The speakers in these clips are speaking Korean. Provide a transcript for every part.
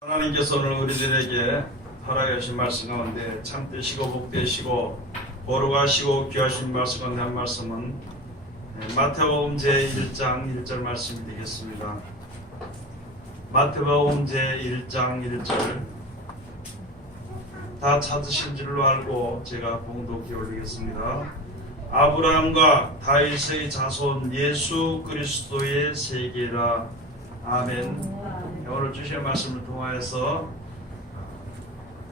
하나님께서 오늘 우리들에게 허락해 주신 말씀 가운데 참되시고 복되시고 거룩하시고 귀하신 말씀 가운데 한 말씀은 마태복음 제1장 1절 말씀이 되겠습니다. 마태복음 제1장 1절 다 찾으신 줄로 알고 제가 봉독해 올리겠습니다. 아브라함과 다윗의 자손 예수 그리스도의 세계라. 아멘. 오늘 주신 말씀을 통하여서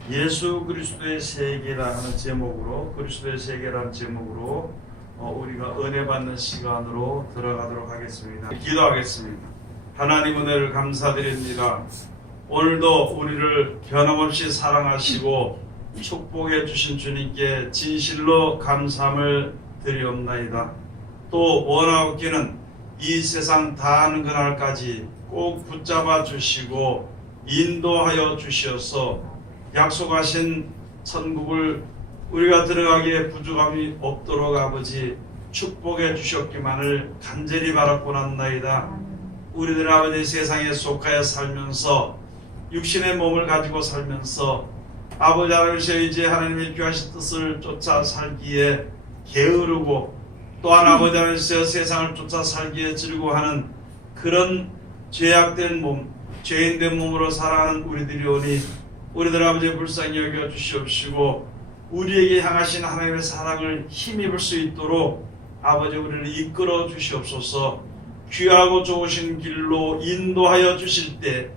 예수 그리스도의 세계라 하는 제목으로, 그리스도의 세계라는 제목으로 우리가 은혜 받는 시간으로 들어가도록 하겠습니다. 기도하겠습니다. 하나님 은혜를 감사드립니다. 오늘도 우리를 변함없이 사랑하시고 축복해 주신 주님께 진실로 감사함을 드리옵나이다. 또 원하옵기는 이 세상 다하는 그날까지 꼭 붙잡아 주시고 인도하여 주시어서 약속하신 천국을 우리가 들어가기에 부족함이 없도록 아버지 축복해 주셨기만을 간절히 바라고 합나이다. 우리들 아버지 세상에 속하여 살면서 육신의 몸을 가지고 살면서 아버지 하나님의 이제 하나님의 귀하신 뜻을 쫓아 살기에 게으르고 또한 아버지 하나님의 세상을 쫓아 살기에 즐거워하는 그런 죄악된 몸, 죄인된 몸으로 살아가는 우리들이 오니 우리들 아버지의 불쌍히 여겨 주시옵시고 우리에게 향하신 하나님의 사랑을 힘입을 수 있도록 아버지 우리를 이끌어 주시옵소서. 귀하고 좋으신 길로 인도하여 주실 때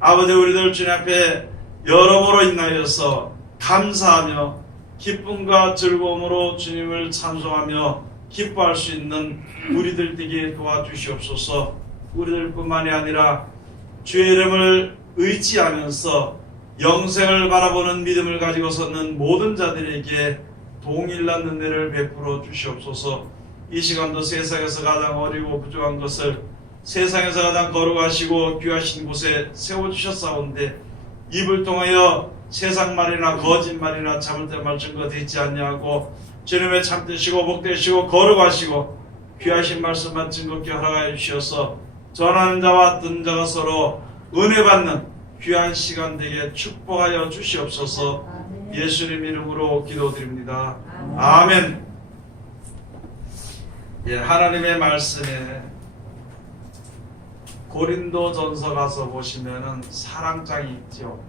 아버지 우리들 주님 앞에 여러모로 인하여서 감사하며 기쁨과 즐거움으로 주님을 찬송하며 기뻐할 수 있는 우리들 되게 도와주시옵소서. 우리들뿐만이 아니라 주의 이름을 의지하면서 영생을 바라보는 믿음을 가지고 섰는 모든 자들에게 동일한 은혜를 베풀어 주시옵소서. 이 시간도 세상에서 가장 어리고 부족한 것을 세상에서 가장 거룩하시고 귀하신 곳에 세워주셨사온데 입을 통하여 세상 말이나 거짓말이나 잘못된 말 증거 되지 않냐고 주님의 참되시고 복되시고 거룩하시고 귀하신 말씀만 증거케 허락하여 주셔서 전하는 자와 듣는 자가 서로 은혜 받는 귀한 시간 되게 축복하여 주시옵소서. 예수님 이름으로 기도드립니다. 아멘. 예, 하나님의 말씀에 고린도전서 가서 보시면은 사랑장이 있죠.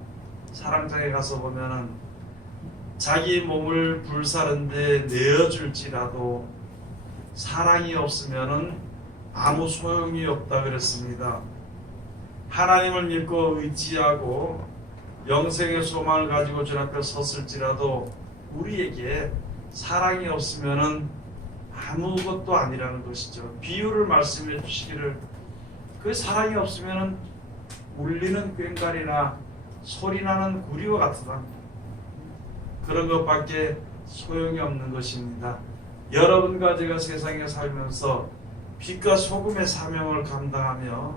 사랑장에 가서 보면은 자기 몸을 불사른데 내어줄지라도 사랑이 없으면은 아무 소용이 없다 그랬습니다. 하나님을 믿고 의지하고 영생의 소망을 가지고 주 앞에 섰을지라도 우리에게 사랑이 없으면은 아무것도 아니라는 것이죠. 비유를 말씀해 주시기를 그 사랑이 없으면은 울리는 꽹과리나 소리나는 구리와 같다. 그런 것밖에 소용이 없는 것입니다. 여러분과 제가 세상에 살면서 빛과 소금의 사명을 감당하며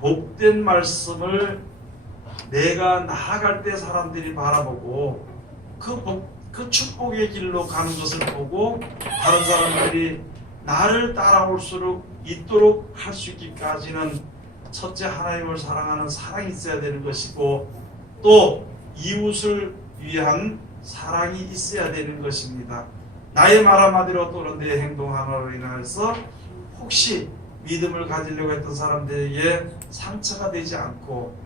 복된 말씀을 내가 나아갈 때 사람들이 바라보고 그 축복의 길로 가는 것을 보고 다른 사람들이 나를 따라올 수 있도록 할 수 있기까지는 첫째 하나님을 사랑하는 사랑이 있어야 되는 것이고 또 이웃을 위한 사랑이 있어야 되는 것입니다. 나의 말 한마디로 또는 내 행동 하나로 인해서 혹시 믿음을 가지려고 했던 사람들에게 상처가 되지 않고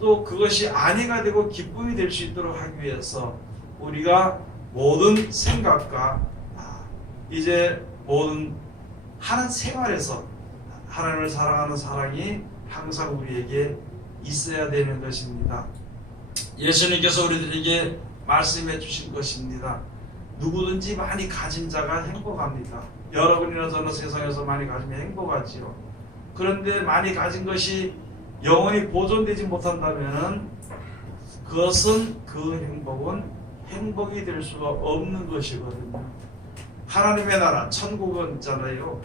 또 그것이 안위가 되고 기쁨이 될 수 있도록 하기 위해서 우리가 모든 생각과 이제 모든 하는 생활에서 하나님을 사랑하는 사랑이 항상 우리에게 있어야 되는 것입니다. 예수님께서 우리들에게 말씀해 주신 것입니다. 누구든지 많이 가진 자가 행복합니다. 여러분이나 저는 세상에서 많이 가지면 행복하지요. 그런데 많이 가진 것이 영원히 보존되지 못한다면 그것은 그 행복은 행복이 될 수가 없는 것이거든요. 하나님의 나라 천국은 있잖아요.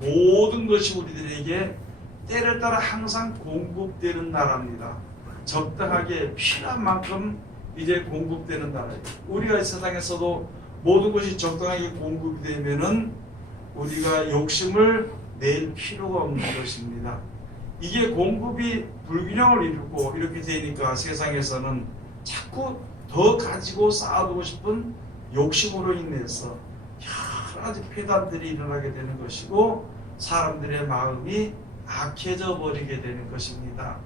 모든 것이 우리들에게 때를 따라 항상 공급되는 나라입니다. 적당하게 필요한 만큼 이제 공급되는 나라예요. 우리가 이 세상에서도 모든 것이 적당하게 공급이 되면은 우리가 욕심을 낼 필요가 없는 것입니다. 이게 공급이 불균형을 이루고 이렇게 되니까 세상에서는 자꾸 더 가지고 쌓아두고 싶은 욕심으로 인해서 여러 가지 폐단들이 일어나게 되는 것이고 사람들의 마음이 악해져 버리게 되는 것입니다.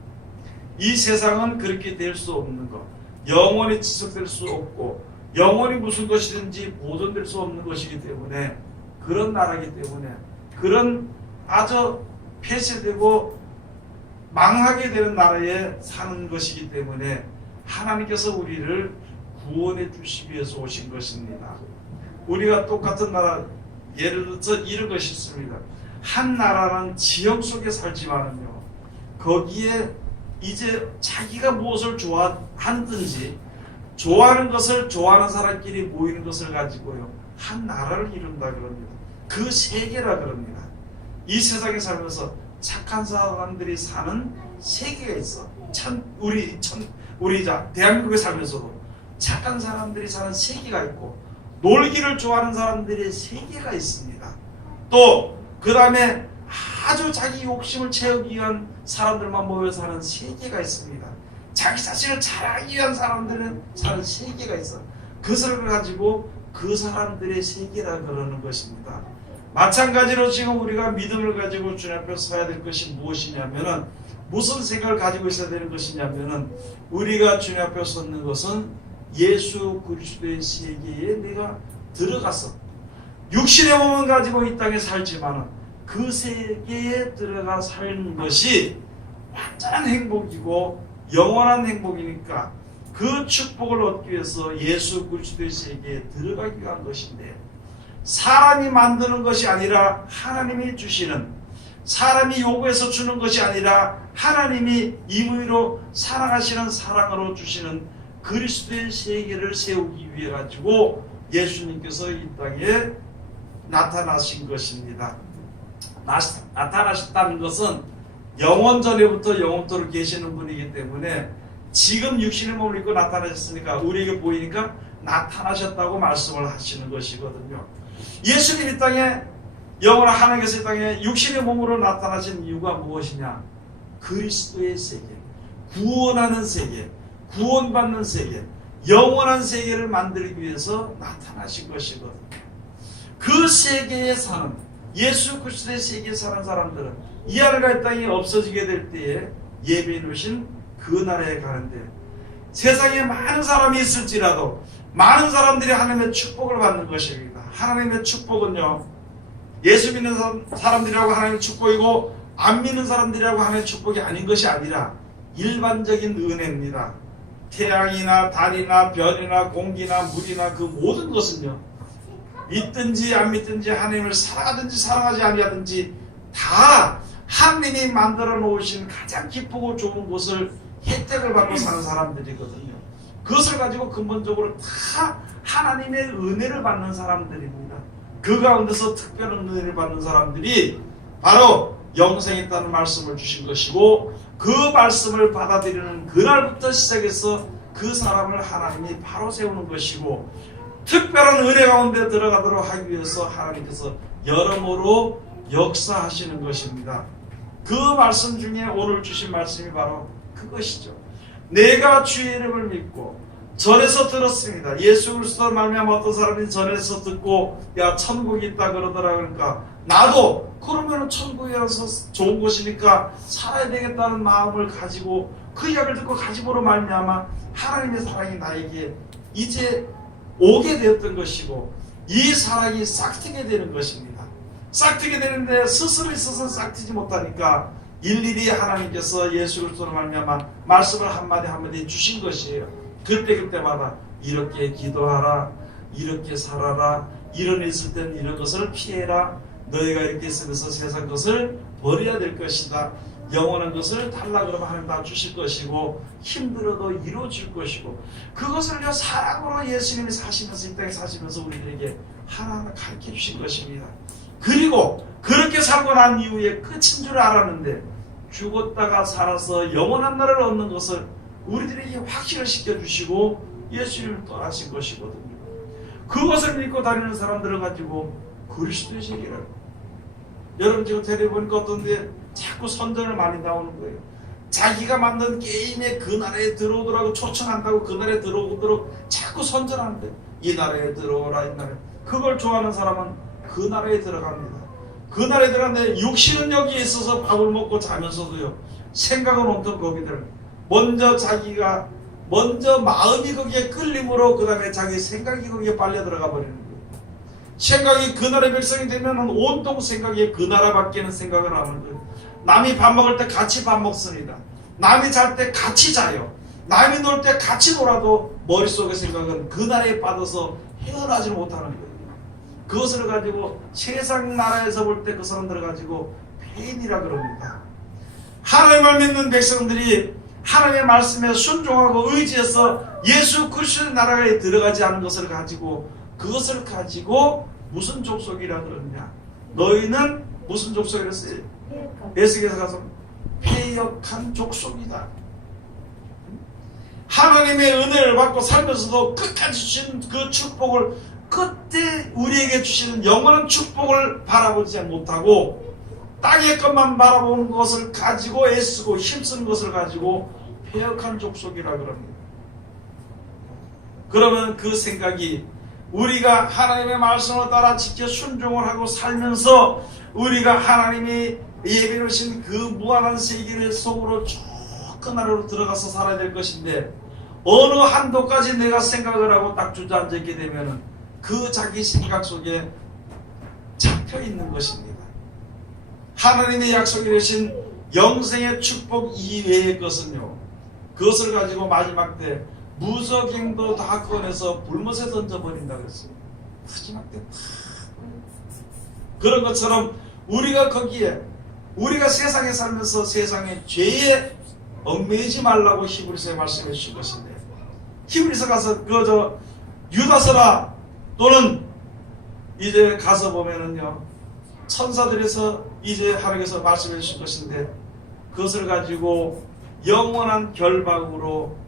이 세상은 그렇게 될 수 없는 것, 영원히 지속될 수 없고 영원히 무슨 것이든지 보존될 수 없는 것이기 때문에, 그런 나라이기 때문에, 그런 아주 폐쇄되고 망하게 되는 나라에 사는 것이기 때문에 하나님께서 우리를 구원해 주시기 위해서 오신 것입니다. 우리가 똑같은 나라, 예를 들어서 이런 것이 있습니다. 한 나라는 지형 속에 살지만은요, 거기에 이제 자기가 무엇을 좋아하든지 좋아하는 것을 좋아하는 사람끼리 모이는 것을 가지고요, 한 나라를 이룬다 그럽니다. 그 세계라 그럽니다. 이 세상에 살면서 착한 사람들이 사는 세계가 있어. 우리 대한민국에 살면서도 착한 사람들이 사는 세계가 있고, 놀기를 좋아하는 사람들의 세계가 있습니다. 또 그 다음에 아주 자기 욕심을 채우기 위한 사람들만 모여 사는 세계가 있습니다. 자기 자신을 잘하기 위한 사람들은 사는 세계가 있어. 그것을 가지고 그 사람들의 세계라 그러는 것입니다. 마찬가지로 지금 우리가 믿음을 가지고 주님 앞에 서야 될 것이 무엇이냐면은, 무슨 생각을 가지고 있어야 되는 것이냐면은, 우리가 주님 앞에 섰는 것은 예수 그리스도의 세계에 내가 들어가서 육신의 몸을 가지고 이 땅에 살지만은 그 세계에 들어가 사는 것이 완전한 행복이고 영원한 행복이니까, 그 축복을 얻기 위해서 예수 그리스도의 세계에 들어가기 위한 것인데, 사람이 만드는 것이 아니라 하나님이 주시는, 사람이 요구해서 주는 것이 아니라 하나님이 임의로 사랑하시는 사랑으로 주시는 그리스도의 세계를 세우기 위해 가지고 예수님께서 이 땅에 나타나신 것입니다. 나타나셨다는 것은 영원 전에부터 영원토록 계시는 분이기 때문에, 지금 육신의 몸을 입고 나타나셨으니까 우리에게 보이니까 나타나셨다고 말씀을 하시는 것이거든요. 예수님 이 땅에, 영원한 하나님께서 이 땅에 육신의 몸으로 나타나신 이유가 무엇이냐? 그리스도의 세계, 구원하는 세계, 구원받는 세계, 영원한 세계를 만들기 위해서 나타나신 것이거든요. 그 세계에 사는, 예수 그리스도의 세계에 사는 사람들은 이 하늘과 이 땅이 없어지게 될 때에 예비해 놓으신 그 나라에 가는데, 세상에 많은 사람이 있을지라도 많은 사람들이 하나님의 축복을 받는 것입니다. 하나님의 축복은요, 예수 믿는 사람들이라고 하나님의 축복이고 안 믿는 사람들이라고 하나님의 축복이 아닌 것이 아니라 일반적인 은혜입니다. 태양이나 달이나 별이나 공기나 물이나 그 모든 것은요, 믿든지 안 믿든지 하나님을 사랑하든지 사랑하지 아니하든지 다 하나님이 만들어 놓으신 가장 기쁘고 좋은 것을 혜택을 받고 사는 사람들이거든요. 그것을 가지고 근본적으로 다 하나님의 은혜를 받는 사람들입니다. 그 가운데서 특별한 은혜를 받는 사람들이 바로 영생에 있다는 말씀을 주신 것이고, 그 말씀을 받아들이는 그날부터 시작해서 그 사람을 하나님이 바로 세우는 것이고, 특별한 은혜 가운데 들어가도록 하기 위해서 하나님께서 여러모로 역사하시는 것입니다. 그 말씀 중에 오늘 주신 말씀이 바로 그것이죠. 내가 주의 이름을 믿고 전에서 들었습니다. 예수 그리스도를 말미암아 어떤 사람이 전에서 듣고 야 천국이 있다 그러더라. 그러니까 나도 그러면 천국이라서 좋은 곳이니까 살아야 되겠다는 마음을 가지고 그 이야기를 듣고 가지고로 말미암아 하나님의 사랑이 나에게 이제 오게 되었던 것이고, 이 사랑이 싹트게 되는 것입니다. 싹트게 되는데 스스로 있어서 싹트지 못하니까 일일이 하나님께서 예수 그리스도로 말미암아 말씀을 한마디 한마디 주신 것이에요. 그때마다 이렇게 기도하라, 이렇게 살아라, 이런 일 있을 땐 이런 것을 피해라, 너희가 이렇게 있으면서 세상 것을 버려야 될 것이다, 영원한 것을 달라 그러면 하나님 다 주실 것이고 힘들어도 이루어질 것이고, 그것을요 사랑으로 예수님이 사시면서 이 땅에 사시면서 우리들에게 하나하나 가르쳐 주신 것입니다. 그리고 그렇게 살고 난 이후에 끝인 줄 알았는데 죽었다가 살아서 영원한 나라를 얻는 것을 우리들에게 확신을 시켜주시고 예수님을 떠나신 것이거든요. 그것을 믿고 다니는 사람들을 가지고 그리스도의 세계라고. 여러분 지금 텔레비 보니까 어떤데 자꾸 선전을 많이 나오는 거예요. 자기가 만든 게임에 그 나라에 들어오더라고 초청한다고 그 나라에 들어오도록 자꾸 선전하는데, 이 나라에 들어오라, 이 나라에. 그걸 좋아하는 사람은 그 나라에 들어갑니다. 그 나라에 들어갔는데 육신은 여기에 있어서 밥을 먹고 자면서도요, 생각은 온통 거기들. 먼저 마음이 거기에 끌림으로 그 다음에 자기 생각이 거기에 빨려 들어가 버리는 거예요. 생각이 그 나라 백성이 되면 온통 생각이 그 나라밖에는 생각을 안 하는 거예요. 남이 밥 먹을 때 같이 밥 먹습니다. 남이 잘 때 같이 자요. 남이 놀 때 같이 놀아도 머릿속의 생각은 그 나라에 빠져서 헤어나지 못하는 거예요. 그것을 가지고 세상 나라에서 볼 때 그 사람들을 가지고 폐인이라 그럽니다. 하나님을 믿는 백성들이 하나님의 말씀에 순종하고 의지해서 예수 그리스도의 나라에 들어가지 않은 것을 가지고, 그것을 가지고 무슨 족속이라 그러냐? 너희는 무슨 족속이랬어요? 에스겔서 가서 패역한 족속이다. 하나님의 은혜를 받고 살면서도 끝까지 주신 그 축복을, 그때 우리에게 주시는 영원한 축복을 바라보지 못하고 땅의 것만 바라보는 것을 가지고 애쓰고 힘쓰는 것을 가지고 패역한 족속이라 그럽니다. 그러면 그 생각이, 우리가 하나님의 말씀을 따라 지켜 순종을 하고 살면서 우리가 하나님이 예비해 주신 그 무한한 세계의 속으로 쭉 그 나라로 들어가서 살아야 될 것인데, 어느 한도까지 내가 생각을 하고 딱 주저앉아 있게 되면 그 자기 생각 속에 잡혀 있는 것입니다. 하나님의 약속이 되신 영생의 축복 이외의 것은요, 그것을 가지고 마지막 때 무적행도 다 꺼내서 불못에 던져버린다 그랬어요. 마지막 때 다. 그런 것처럼 우리가 거기에, 우리가 세상에 살면서 세상의 죄에 얽매이지 말라고 히브리서에 말씀해 주신 것인데, 히브리서 가서 유다서라 또는 이제 가서 보면은요, 천사들에서 이제 하나님께서 말씀해 주신 것인데, 그것을 가지고 영원한 결박으로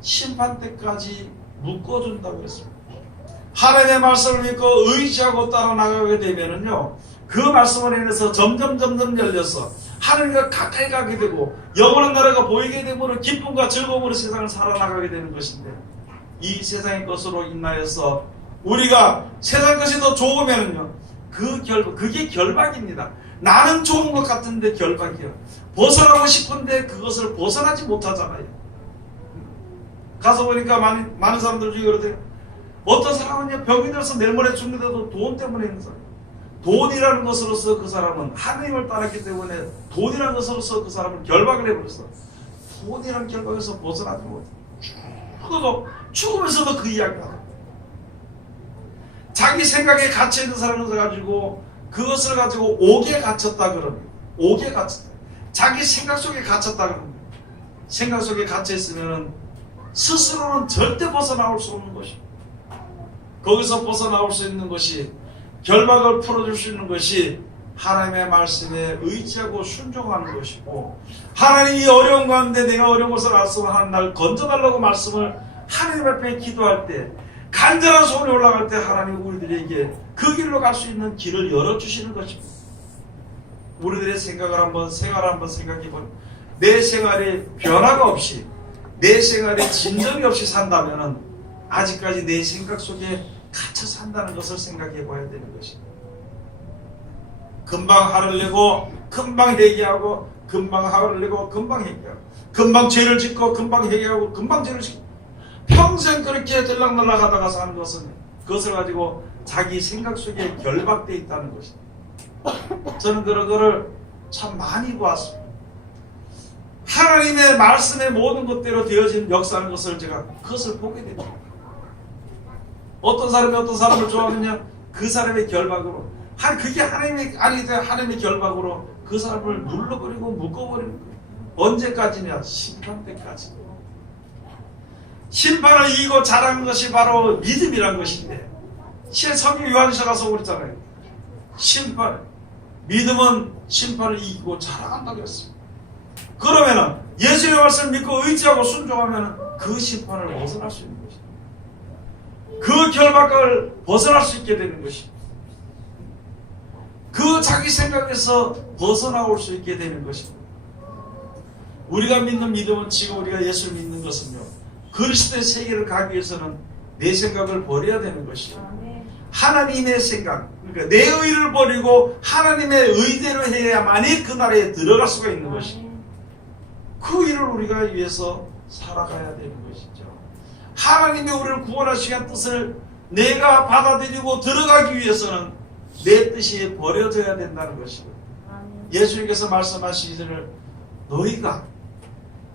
심판 때까지 묶어준다고 했습니다. 하나님의 말씀을 믿고 의지하고 따라 나가게 되면은요, 그 말씀을 인해서 점점 열려서 하나님과 가까이 가게 되고 영원한 나라가 보이게 되므로 기쁨과 즐거움으로 세상을 살아나가게 되는 것인데, 이 세상의 것으로 인하여서 우리가 세상 것이 더 좋으면은요, 그게 결박입니다. 나는 좋은 것 같은데 결박이에요. 벗어나고 싶은데 그것을 벗어나지 못하잖아요. 가서 보니까 많은 사람들 중에 그러대요. 어떤 사람은 병이 들어서 내일 모레 죽는데도 돈 때문에 있는 사람. 돈이라는 것으로서 그 사람은 하나님을 따랐기 때문에 돈이라는 것으로서 그 사람은 결박을 해버렸어. 돈이라는 결박에서 벗어나지 못해. 죽으면서도 그 이야기를 하고, 자기 생각에 갇혀있는 사람을 가지고 그것을 가지고 옥에 갇혔다 그럽니다. 옥에 갇혔다. 자기 생각 속에 갇혔다 그럽니다. 생각 속에 갇혀있으면 스스로는 절대 벗어나올 수 없는 것입니다. 거기서 벗어나올 수 있는 것이, 결박을 풀어줄 수 있는 것이 하나님의 말씀에 의지하고 순종하는 것이고, 하나님이 어려운 가운데 내가 어려운 것을 알았으면 하는 날 건져달라고 말씀을 하나님 앞에 기도할 때, 간절한 소원이 올라갈 때 하나님 우리들에게 그 길로 갈 수 있는 길을 열어주시는 것입니다. 우리들의 생활을 한번 생각해보면, 내 생활에 변화가 없이, 내 생활에 진전이 없이 산다면 아직까지 내 생각 속에 갇혀 산다는 것을 생각해 봐야 되는 것입니다. 금방 화를 내고 금방 회개하고, 금방 화를 내고 금방 회개하고, 금방 죄를 짓고 금방 회개하고 금방 죄를 짓고, 평생 그렇게 들락날락 하다가 사는 것은 그것을 가지고 자기 생각 속에 결박되어 있다는 것입니다. 저는 그런 거를 참 많이 보았습니다. 하나님의 말씀의 모든 것대로 되어진 역사하는 것을 제가 그것을 보게 됩니다. 어떤 사람이 어떤 사람을 좋아하느냐, 그 사람의 결박으로, 그게 하나님의 아니 하나님의 결박으로 그 사람을 눌러버리고 묶어버리는 거예요. 언제까지냐? 심판 때까지. 심판을 이기고 자라는 것이 바로 믿음이란 것인데, 성경 요한일서 가서 그랬잖아요. 믿음은 심판을 이기고 자라간다고 했어요. 그러면은 예수의 말씀을 믿고 의지하고 순종하면은 그 심판을 벗어날 수 있는 것입니다. 그 결박을 벗어날 수 있게 되는 것입니다. 그 자기 생각에서 벗어나올 수 있게 되는 것입니다. 우리가 믿는 믿음은 지금 우리가 예수를 믿는 것은요, 그리스도의 세계를 가기 위해서는 내 생각을 버려야 되는 것이요, 하나님의 생각, 그러니까 내 의를 버리고 하나님의 의대로 해야만이 그 나라에 들어갈 수가 있는 것이죠. 그 일을 우리가 위해서 살아가야 되는 것이죠. 하나님이 우리를 구원하시는 뜻을 내가 받아들이고 들어가기 위해서는 내 뜻이 버려져야 된다는 것이고, 예수님께서 말씀하시기를 너희가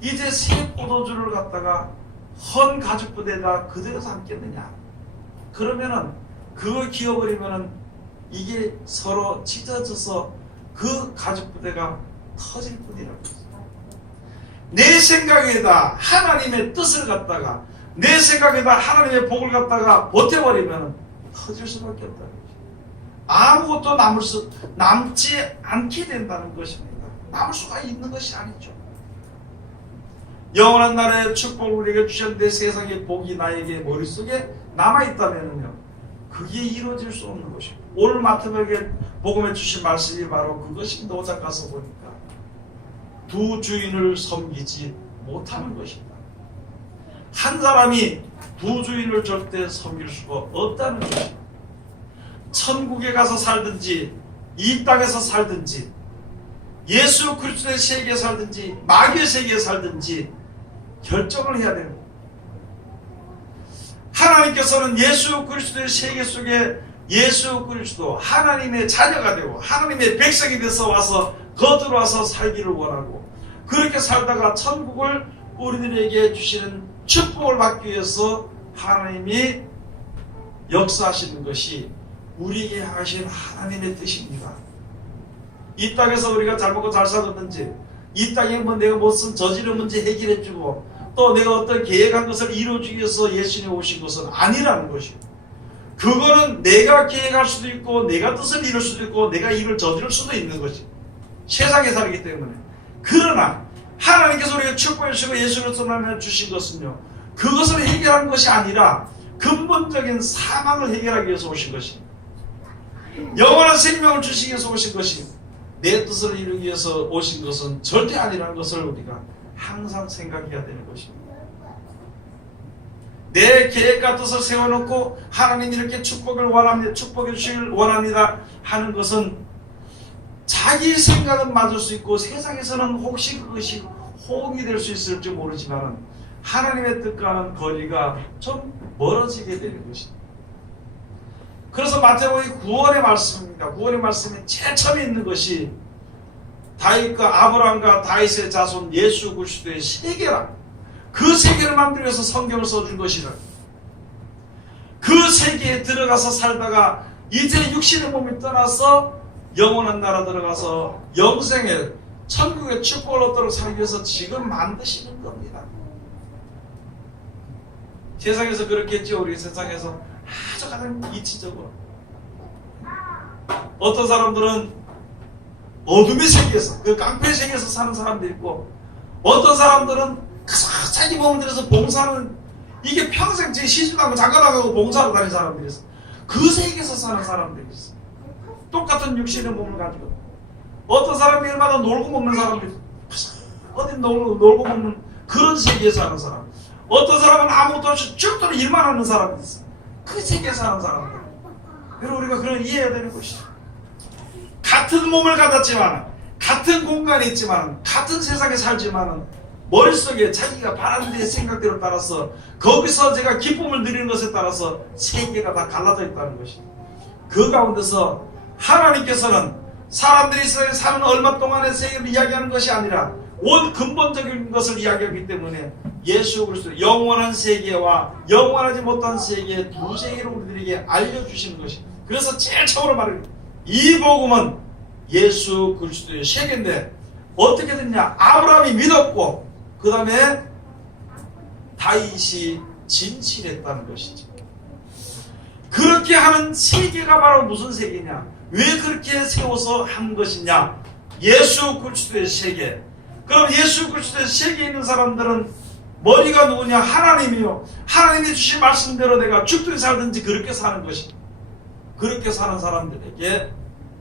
이제 새 포도주를 갖다가 헌 가죽부대에다 그대로 담겠느냐, 그러면은 그걸 기어버리면은 이게 서로 찢어져서 그 가죽부대가 터질 뿐이라고. 내 생각에다 하나님의 뜻을 갖다가, 내 생각에다 하나님의 복을 갖다가 버텨버리면 터질 수밖에 없다는 거죠. 아무것도 남지 않게 된다는 것입니다. 남을 수가 있는 것이 아니죠. 영원한 나라의 축복을 우리에게 주셨는데 세상의 복이 나에게 머릿속에 남아있다면요, 그게 이루어질 수 없는 것입니다. 오늘 마태복음에 복음에 주신 말씀이 바로 그것입니다. 5장 가서 보니까 두 주인을 섬기지 못하는 것입니다. 한 사람이 두 주인을 절대 섬길 수가 없다는 것입니다. 천국에 가서 살든지 이 땅에서 살든지 예수 그리스도의 세계에 살든지 마귀의 세계에 살든지 결정을 해야 됩니다. 하나님께서는 예수 그리스도의 세계 속에 예수 그리스도 하나님의 자녀가 되고 하나님의 백성이 돼서 와서 거들어와서 살기를 원하고, 그렇게 살다가 천국을 우리들에게 주시는 축복을 받기 위해서 하나님이 역사하시는 것이 우리에게 하신 하나님의 뜻입니다. 이 땅에서 우리가 잘 먹고 잘 살았는지, 이 땅에 뭐 내가 무슨 저지른 문제 해결해주고 또 내가 어떤 계획한 것을 이루어주기 위해서 예수님이 오신 것은 아니라는 것이고, 그거는 내가 계획할 수도 있고 내가 뜻을 이룰 수도 있고 내가 일을 저지를 수도 있는 것이 세상에 살기 때문에. 그러나 하나님께서 우리에게 축복해 주시고 예수를 통하여 주신 것은요, 그것을 해결한 것이 아니라 근본적인 사망을 해결하기 위해서 오신 것입니다. 영원한 생명을 주시기 위해서 오신 것입니다. 내 뜻을 이루기 위해서 오신 것은 절대 아니라는 것을 우리가 항상 생각해야 되는 것입니다. 내 계획과 뜻을 세워놓고 하나님 이렇게 축복을 원합니다, 축복해 주시길 원합니다 하는 것은 자기 생각은 맞을 수 있고 세상에서는 혹시 그것이 호응이 될 수 있을지 모르지만 하나님의 뜻과는 거리가 좀 멀어지게 되는 것입니다. 그래서 마태복음 9월의 말씀입니다. 9월의 말씀에 제일 처음에 있는 것이 다윗과 아브라함과 다윗의 자손 예수 그리스도의 세계라. 그 세계를 만들기 위해서 성경을 써준 것이라. 그 세계에 들어가서 살다가 이제 육신의 몸이 떠나서 영원한 나라 들어가서 영생의 천국의 축복을 얻도록 살기 위해서 지금 만드시는 겁니다. 세상에서 그렇겠죠. 우리 세상에서 아주 가장 이치적으로 어떤 사람들은 어둠의 세계에서, 그 깡패의 세계에서 사는 사람도 있고, 어떤 사람들은 자기 몸을 들여서 봉사하는, 이게 평생 제 시집하고 장가나가고 봉사하러 다니는 사람들이 있어. 그 세계에서 사는 사람들이 있어. 똑같은 육신의 몸을 가지고. 어떤 사람이 일마다 놀고 먹는 사람들이 있어. 어디 놀고 먹는 그런 세계에서 사는 사람. 어떤 사람은 아무것도 없이 죽도록 일만 하는 사람이 있어. 그 세계에서 사는 사람들. 그래서 우리가 그걸 이해해야 되는 것이죠. 같은 몸을 가졌지만, 같은 공간에 있지만, 같은 세상에 살지만 머릿속에 자기가 바라는 데 생각대로 따라서 거기서 제가 기쁨을 누리는 것에 따라서 세계가 다 갈라져 있다는 것입니다. 그 가운데서 하나님께서는 사람들이 세상에 사는 얼마 동안의 세계를 이야기하는 것이 아니라 온 근본적인 것을 이야기하기 때문에 예수 그리스도 영원한 세계와 영원하지 못한 세계 두 세계를 우리들에게 알려주시는 것입니다. 그래서 제일 처음으로 말합니다. 이 복음은 예수 그리스도의 세계인데 어떻게 됐냐? 아브라함이 믿었고 그 다음에 다윗이 진실했다는 것이죠. 그렇게 하는 세계가 바로 무슨 세계냐? 왜 그렇게 세워서 한 것이냐? 예수 그리스도의 세계. 그럼 예수 그리스도의 세계에 있는 사람들은 머리가 누구냐? 하나님이요. 하나님이 주신 말씀대로 내가 죽든지 살든지 그렇게 사는 것입니다. 그렇게 사는 사람들에게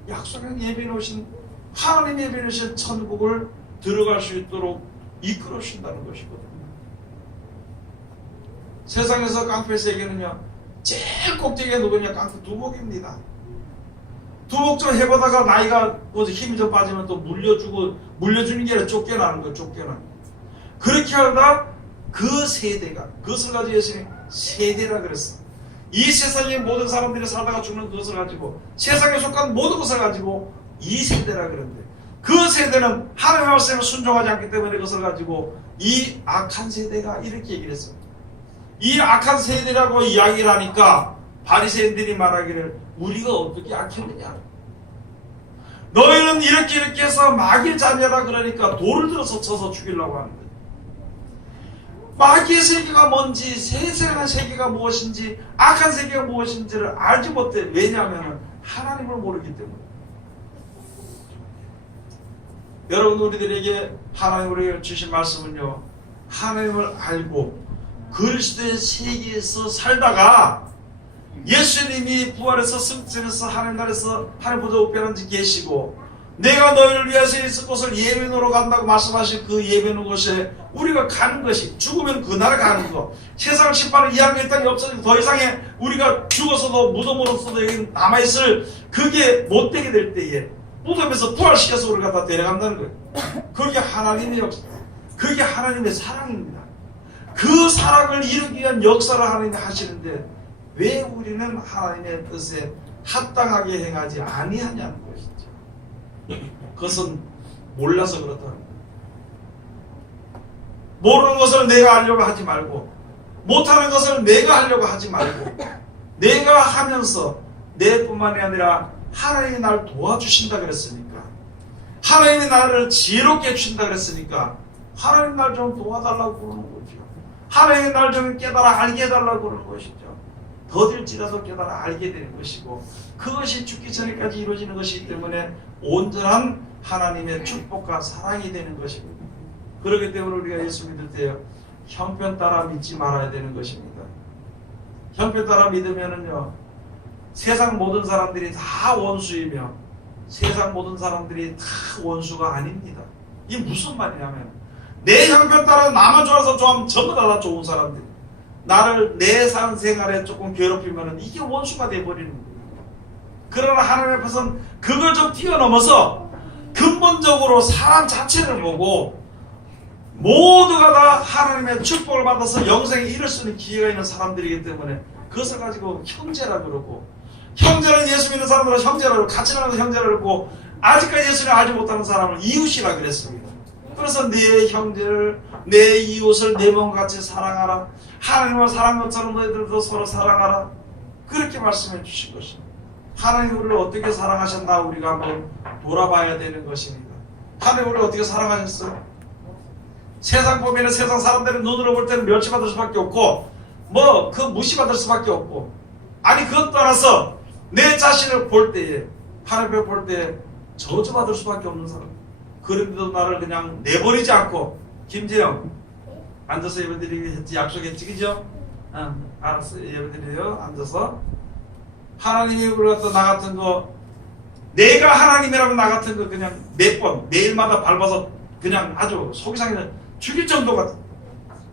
약속한 예비해 놓으신 하나님 예비해 놓으신 천국을 들어갈 수 있도록 이끌어 주신다는 것이거든요. 세상에서 깡패 세계는요, 제일 꼭대기에 누구냐? 깡패 두목입니다. 두목 좀 해보다가 나이가 힘이 좀 빠지면 또 물려주는 게 아니라 쫓겨나는 거예요. 쫓겨나는 거예요. 그렇게 하다 그 세대가, 그것을 가지고 예수님이 세대라 그랬어. 이 세상의 모든 사람들이 살다가 죽는 그것을 가지고, 세상에 속한 모든 것을 가지고 이 세대라 그랬는데, 그 세대는 하나님의 말씀에 순종하지 않기 때문에 그것을 가지고 이 악한 세대가 이렇게 얘기를 했어요. 이 악한 세대라고 이야기를 하니까 바리새인들이 말하기를 우리가 어떻게 악했느냐, 너희는 이렇게 해서 마귀의 자녀라 그러니까 돌을 들어서 쳐서 죽이려고 하는데, 마귀의 세계가 뭔지, 세상의 세계가 무엇인지, 악한 세계가 무엇인지를 알지 못해. 왜냐하면 하나님을 모르기 때문에. 여러분, 우리들에게 하나님으로 주신 말씀은요, 하나님을 알고 그리스도의 세계에서 살다가 예수님이 부활해서 승천해서 하나님 나라에서 하나님 보좌 우편에 앉아 계시고, 내가 너희를 위해서 있을 곳을 예배노로 간다고 말씀하신 그 예배노 곳에 우리가 가는 것이, 죽으면 그 나라 가는 거, 세상 심판은 이 땅에 땅이 없어지고 더 이상의 우리가 죽어서도 무덤으로서도 여기 남아있을 그게 못되게 될 때에 무덤에서 부활시켜서 우리가 다 데려간다는 거예요. 그게 하나님의 역사, 그게 하나님의 사랑입니다. 그 사랑을 이루기 위한 역사를 하나님이 하시는데 왜 우리는 하나님의 뜻에 합당하게 행하지 아니하냐는 것이죠. 그것은 몰라서 그렇다는 거예요. 모르는 것을 내가 하려고 하지 말고, 못하는 것을 내가 하려고 하지 말고, 내가 하면서 내뿐만이 아니라 하나님이 나를 도와주신다 그랬으니까, 하나님이 나를 지혜롭게 해주신다 그랬으니까 하나님 날 좀 도와달라고 그러는 거죠. 하나님이 날 좀 깨달아 알게 해달라고 그러는 것이죠. 더딜지라도 깨달아 알게 되는 것이고, 그것이 죽기 전에까지 이루어지는 것이기 때문에 온전한 하나님의 축복과 사랑이 되는 것입니다. 그렇기 때문에 우리가 예수 믿을 때 형편 따라 믿지 말아야 되는 것입니다. 형편 따라 믿으면은요, 세상 모든 사람들이 다 원수이며 세상 모든 사람들이 다 원수가 아닙니다. 이게 무슨 말이냐면, 내 형편 따라 나만 좋아서 좋아하면 전부 다 좋은 사람들, 나를 내 산 생활에 조금 괴롭히면 이게 원수가 돼버리는 거예요. 그러나 하나님 앞에서는 그걸 좀 뛰어넘어서 근본적으로 사람 자체를 보고 모두가 다 하나님의 축복을 받아서 영생에 이를 수 있는 기회가 있는 사람들이기 때문에 그것을 가지고 형제라 그러고, 형제는 예수 믿는 사람들은 형제라 그러고, 같이 나가는 형제라 그러고, 아직까지 예수를 알지 못하는 사람을 이웃이라 그랬습니다. 그래서 내 형제를, 내 이웃을 내 몸같이 사랑하라, 하나님을 사랑한 것처럼 너희들도 서로 사랑하라, 그렇게 말씀해 주신 것입니다. 하나님 우리를 어떻게 사랑하셨나 우리가 한번 돌아봐야 되는 것입니다. 하나님 우리를 어떻게 사랑하셨어요? 세상 보면은 세상 사람들의 눈으로 볼 때는 멸치받을 수밖에 없고, 그 무시받을 수밖에 없고, 아니 그것 떠나서 내 자신을 볼 때에, 하나님을 볼 때에 저주받을 수밖에 없는 사람, 그런데도 나를 그냥 내버리지 않고, 김재영 앉아서 예배드리기 했지, 약속했지, 그죠? 알았어, 예배드려요. 앉아서. 하나님이 우리 같은 나 같은 거, 내가 하나님이라면 나 같은 거 그냥 몇 번 매일마다 밟아서 그냥 아주 속이 상해 죽일 정도 같은,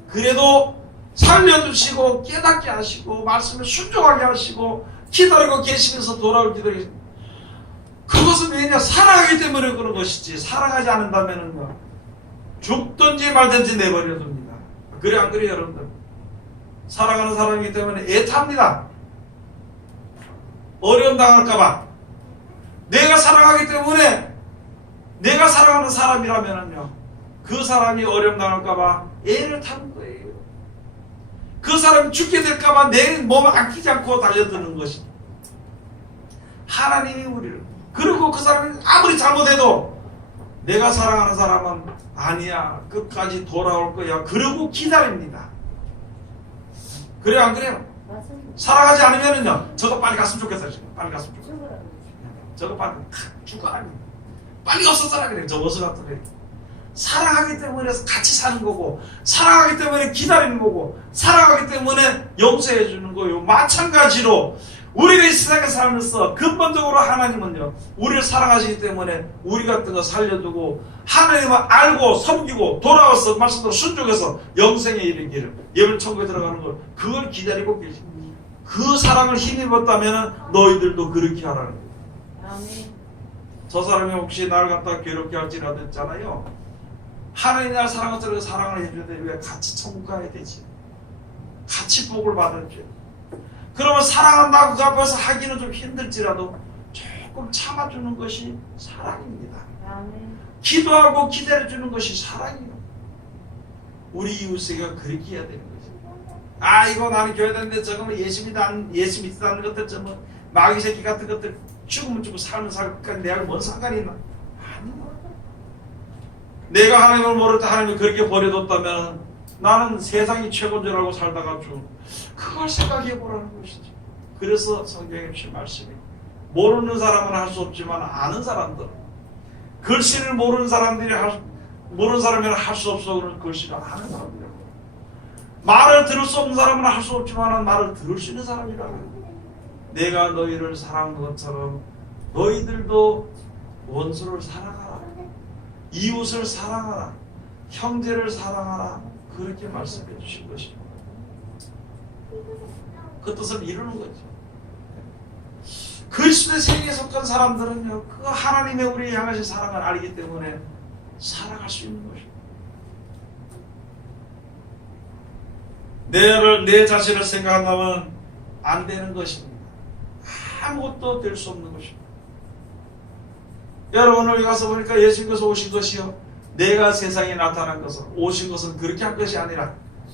그래도 살려주시고 깨닫게 하시고 말씀을 순종하게 하시고 기다리고 계시면서 돌아올 기다리고, 그것은 왜냐? 사랑하기 때문에 그런 것이지, 사랑하지 않는다면은요, 죽든지 말든지 내버려 둡니다. 그래 안 그래요 여러분들? 사랑하는 사람이기 때문에 애탑니다. 어려움 당할까봐. 내가 사랑하기 때문에, 내가 사랑하는 사람이라면은요, 그 사람이 어려움 당할까봐 애를 타는 거예요. 그 사람이 죽게 될까봐 내 몸을 아끼지 않고 달려드는 것이. 하나님이 우리를, 그리고 그 사람이 아무리 잘못해도 내가 사랑하는 사람은 아니야, 끝까지 돌아올 거야, 그러고 기다립니다. 그래요 안 그래요? 사랑하지 않으면은요, 저거 빨리 갔으면 좋겠어요. 빨리 갔으면 좋겠어요. 저거 빨리 죽어라, 빨리 없어져라 그래요. 저 어서 갔다 그래요. 사랑하기 때문에 같이 사는 거고, 사랑하기 때문에 기다리는 거고, 사랑하기 때문에 용서해 주는 거예요. 마찬가지로 우리가 이 세상에 살면서 근본적으로 하나님은요, 우리를 사랑하시기 때문에 우리 같은 거 살려두고 하나님을 알고 섬기고 돌아와서 말씀대로 순종해서 영생에 이르기를, 예물 천국에 들어가는 걸, 그걸 기다리고 계십니다. 그 사랑을 힘입었다면 너희들도 그렇게 하라는 거예요. 아멘. 저 사람이 혹시 나를 갖다가 괴롭게 할지라도 했잖아요. 하나님 나를 사랑하더라도 사랑을 해줘야 돼. 왜? 같이 천국 가야 되지. 같이 복을 받아줘야 돼. 그러면 사랑한다고 그 앞에서 하기는 좀 힘들지라도 조금 참아주는 것이 사랑입니다. 아멘. 기도하고 기다려주는 것이 사랑이에요. 우리 이웃에게 그렇게 해야 되는 거죠. 아, 이거 나는 교회 다니는데 저거 뭐 예수 믿다는 것들, 저 뭐 마귀 새끼 같은 것들 죽으면 죽고 살면 살까 내가 뭔 상관이 있나? 아니요. 내가 하나님을 모를 때 하나님이 그렇게 버려뒀다면 나는 세상이 최고인 줄 알고 살다가 그걸 생각해 보라는 것이죠. 그래서 성경에 주신 말씀이, 모르는 사람은 할 수 없지만 아는 사람들, 글씨를 모르는 사람이라 할 수 없어. 그런 글씨를 아는 사람이라고. 말을 들을 수 없는 사람은 할 수 없지만 말을 들을 수 있는 사람이라고. 내가 너희를 사랑한 것처럼 너희들도 원수를 사랑하라, 이웃을 사랑하라, 형제를 사랑하라, 그렇게 말씀해 주신 것입니다. 그 뜻을 이루는 거죠. 그리스도의 세계에 속한 사람들은요, 그 하나님의 우리 향하신 사랑을 알기 때문에 살아갈 수 있는 것입니다. 내 자신을 생각한다면 안 되는 것입니다. 아무것도 될 수 없는 것입니다. 여러분, 오늘 가서 보니까 예수님께서 오신 것이요, 내가 세상에 나타난 것은, 오신 것은 그렇게 한 것이 아니라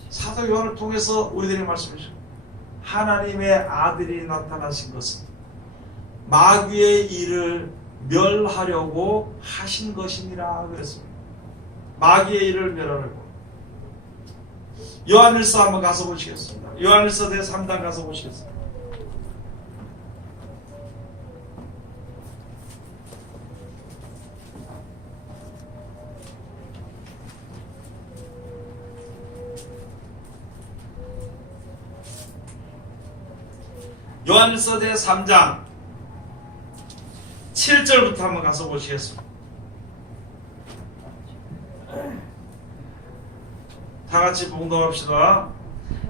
사도 요한을 통해서 우리들이 말씀해 주십니다. 하나님의 아들이 나타나신 것은 마귀의 일을 멸하려고 하신 것이니라 그랬습니다. 마귀의 일을 멸하려고. 요한일서 한번 가서 보시겠습니다. 요한일서 제3장 가서 보시겠습니다. 요한일서 제3장 7절부터 한번 가서 보시겠습니다. 다 같이 봉독합시다.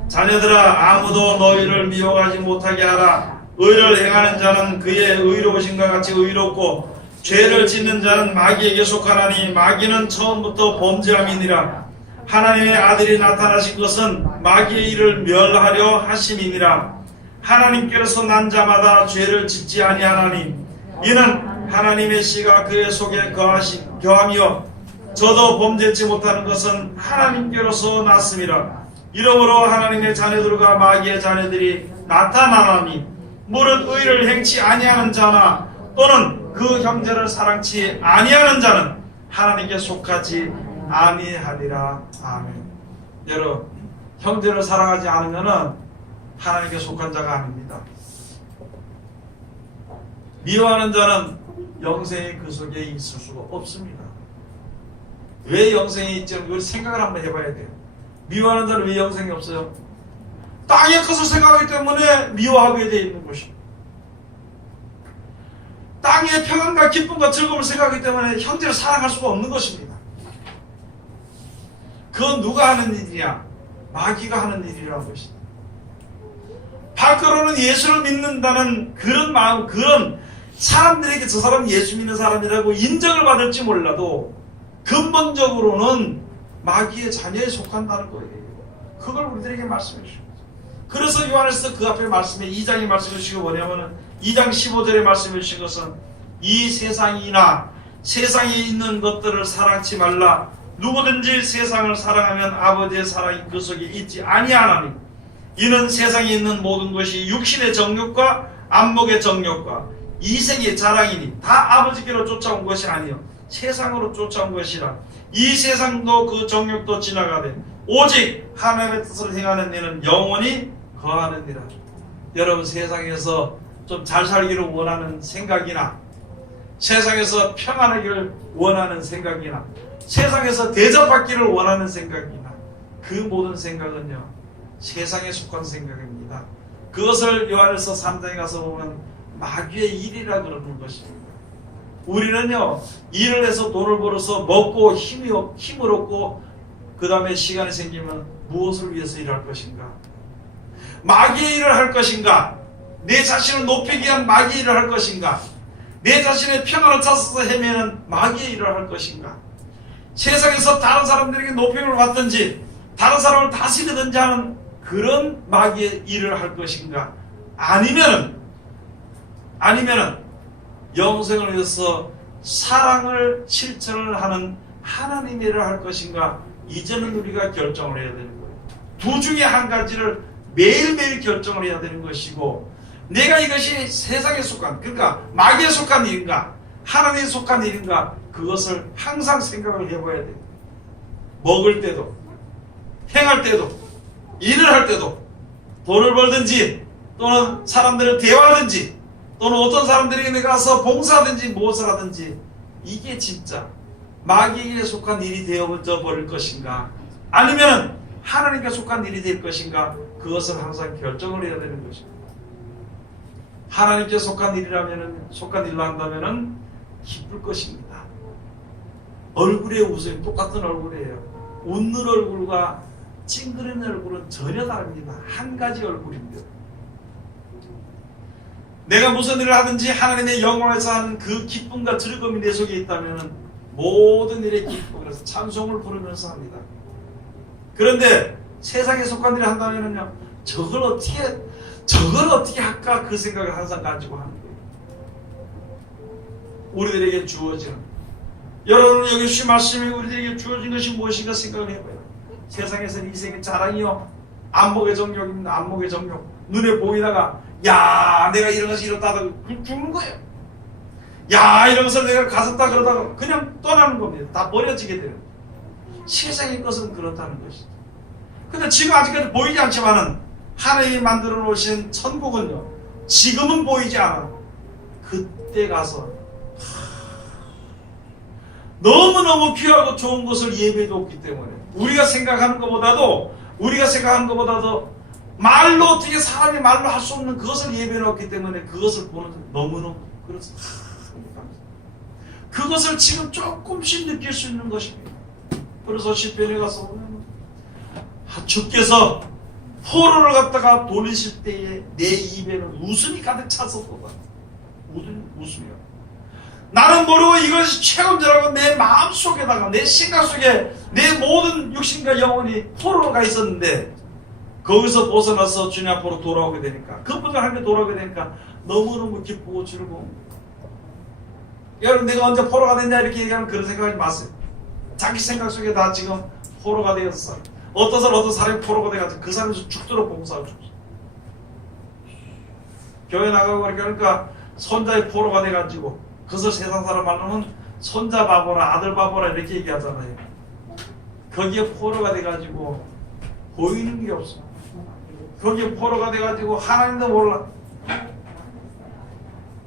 자녀들아, 아무도 너희를 미워하지 못하게 하라. 의를 행하는 자는 그의 의로우신과 같이 의롭고 죄를 짓는 자는 마귀에게 속하나니 마귀는 처음부터 범죄함이니라. 하나님의 아들이 나타나신 것은 마귀의 일을 멸하려 하심이니라. 하나님께로서 난 자마다 죄를 짓지 아니하나니 이는 하나님의 씨가 그의 속에 거함이요 저도 범죄치 못하는 것은 하나님께로서 났음이라. 이러므로 하나님의 자녀들과 마귀의 자녀들이 나타나나니 무릇 의를 행치 아니하는 자나 또는 그 형제를 사랑치 아니하는 자는 하나님께 속하지 아니하리라. 아멘. 여러분, 형제를 사랑하지 않으면은 하나님께 속한 자가 아닙니다. 미워하는 자는 영생이 그 속에 있을 수가 없습니다. 왜 영생이 있죠? 그걸 생각을 한번 해봐야 돼요. 미워하는 자는 왜 영생이 없어요? 땅의 것을 생각하기 때문에 미워하게 되어 있는 것입니다. 땅의 평안과 기쁨과 즐거움을 생각하기 때문에 형제를 사랑할 수가 없는 것입니다. 그건 누가 하는 일이냐? 마귀가 하는 일이라는 것입니다. 밖으로는 예수를 믿는다는 그런 마음, 그런 사람들에게 저 사람은 예수 믿는 사람이라고 인정을 받을지 몰라도 근본적으로는 마귀의 자녀에 속한다는 거예요. 그걸 우리들에게 말씀해 주십니다. 그래서 요한에서 그 앞에 말씀에 2장에 말씀해 주시고 뭐냐면은 2장 15절에 말씀해 주신 것은 이 세상이나 세상에 있는 것들을 사랑치 말라. 누구든지 세상을 사랑하면 아버지의 사랑이 그 속에 있지 아니하나니 이는 세상에 있는 모든 것이 육신의 정욕과 안목의 정욕과 이생의 자랑이니 다 아버지께로 쫓아온 것이 아니요 세상으로 쫓아온 것이라. 이 세상도 그 정욕도 지나가되 오직 하나님의 뜻을 행하는 이는 영원히 거하느니라. 여러분, 세상에서 좀 잘 살기를 원하는 생각이나 세상에서 평안하기를 원하는 생각이나 세상에서 대접받기를 원하는 생각이나 그 모든 생각은요 세상에 속한 생각입니다. 그것을 요한일서 3장에 가서 보면 마귀의 일이라 그러는 것입니다. 우리는요, 일을 해서 돈을 벌어서 먹고 힘을 얻고 그 다음에 시간이 생기면 무엇을 위해서 일할 것인가? 마귀의 일을 할 것인가? 내 자신을 높이기 위한 마귀의 일을 할 것인가? 내 자신의 평안을 찾아서 헤매는 마귀의 일을 할 것인가? 세상에서 다른 사람들에게 높임을 받든지 다른 사람을 다스리든지 하는 그런 마귀의 일을 할 것인가? 아니면은 영생을 위해서 사랑을 실천을 하는 하나님의 일을 할 것인가? 이제는 우리가 결정을 해야 되는 거예요. 두 중에 한 가지를 매일매일 결정을 해야 되는 것이고, 내가 이것이 세상에 속한, 그러니까 마귀에 속한 일인가 하나님에 속한 일인가, 그것을 항상 생각을 해봐야 돼요. 먹을 때도, 행할 때도, 일을 할 때도, 돈을 벌든지 또는 사람들을 대화하든지 또는 어떤 사람들에게 가서 봉사하든지 무엇을 하든지, 이게 진짜 마귀에게 속한 일이 되어져 버릴 것인가, 아니면 하나님께 속한 일이 될 것인가, 그것을 항상 결정을 해야 되는 것입니다. 하나님께 속한 일로 한다면은 기쁠 것입니다. 얼굴의 웃음이 똑같은 얼굴이에요. 웃는 얼굴과 찡그리는 얼굴은 전혀 다릅니다. 한 가지 얼굴입니다. 내가 무슨 일을 하든지 하나님의 영광에서 하는 그 기쁨과 즐거움이 내 속에 있다면 모든 일에 기쁨으로서 찬송을 부르면서 합니다. 그런데 세상에 속한 일을 한다면요, 저걸 어떻게 할까, 그 생각을 항상 가지고 하는 거예요. 우리들에게 주어지는, 여러분 여기 주신 말씀이 우리들에게 주어진 것이 무엇인가 생각을 해봐요. 세상에서는 인생의 자랑이요, 안목의 정욕입니다. 안목의 정욕. 눈에 보이다가 야, 내가 이런 것이 이렇다 하다가 죽는 거예요. 야, 이런 것을 내가 가졌다 그러다가 그냥 떠나는 겁니다. 다 버려지게 돼요. 세상의 것은 그렇다는 것이죠. 근데 지금 아직까지 보이지 않지만은 하나님이 만들어 놓으신 천국은요, 지금은 보이지 않아. 그때 가서 너무너무 귀하고 좋은 것을 예배해 뒀기 때문에 우리가 생각하는 것보다도 말로, 어떻게 사람이 말로 할 수 없는 그것을 예배해 놓았기 때문에 그것을 보는 너무너무, 그래서 그것을 지금 조금씩 느낄 수 있는 것입니다. 그래서 시편에 가서 보면 주께서 포로를 갖다가 돌리실 때에 내 입에는 웃음이 가득 찼었도다. 웃음이요. 나는 모르고 이것이 최고인지라고 내 마음속에다가, 내 생각 속에 내 모든 육신과 영혼이 포로로 가 있었는데, 거기서 벗어나서 주님 앞으로 돌아오게 되니까, 그분과 함께 돌아오게 되니까 너무너무 기쁘고 즐거운. 여러분, 내가 언제 포로가 됐냐 이렇게 얘기하면 그런 생각하지 마세요. 자기 생각 속에 다 지금 포로가 되었어. 어떤 사람이 포로가 돼가지고 그 사람이 죽도록 봉사하고 죽어. 교회 나가고 그러니까 손자의 포로가 돼가지고, 그래서 세상 사람 말로는 손자 바보라, 아들 바보라 이렇게 얘기하잖아요. 거기에 포로가 돼가지고 보이는 게 없어. 거기에 포로가 돼가지고 하나님도 몰라.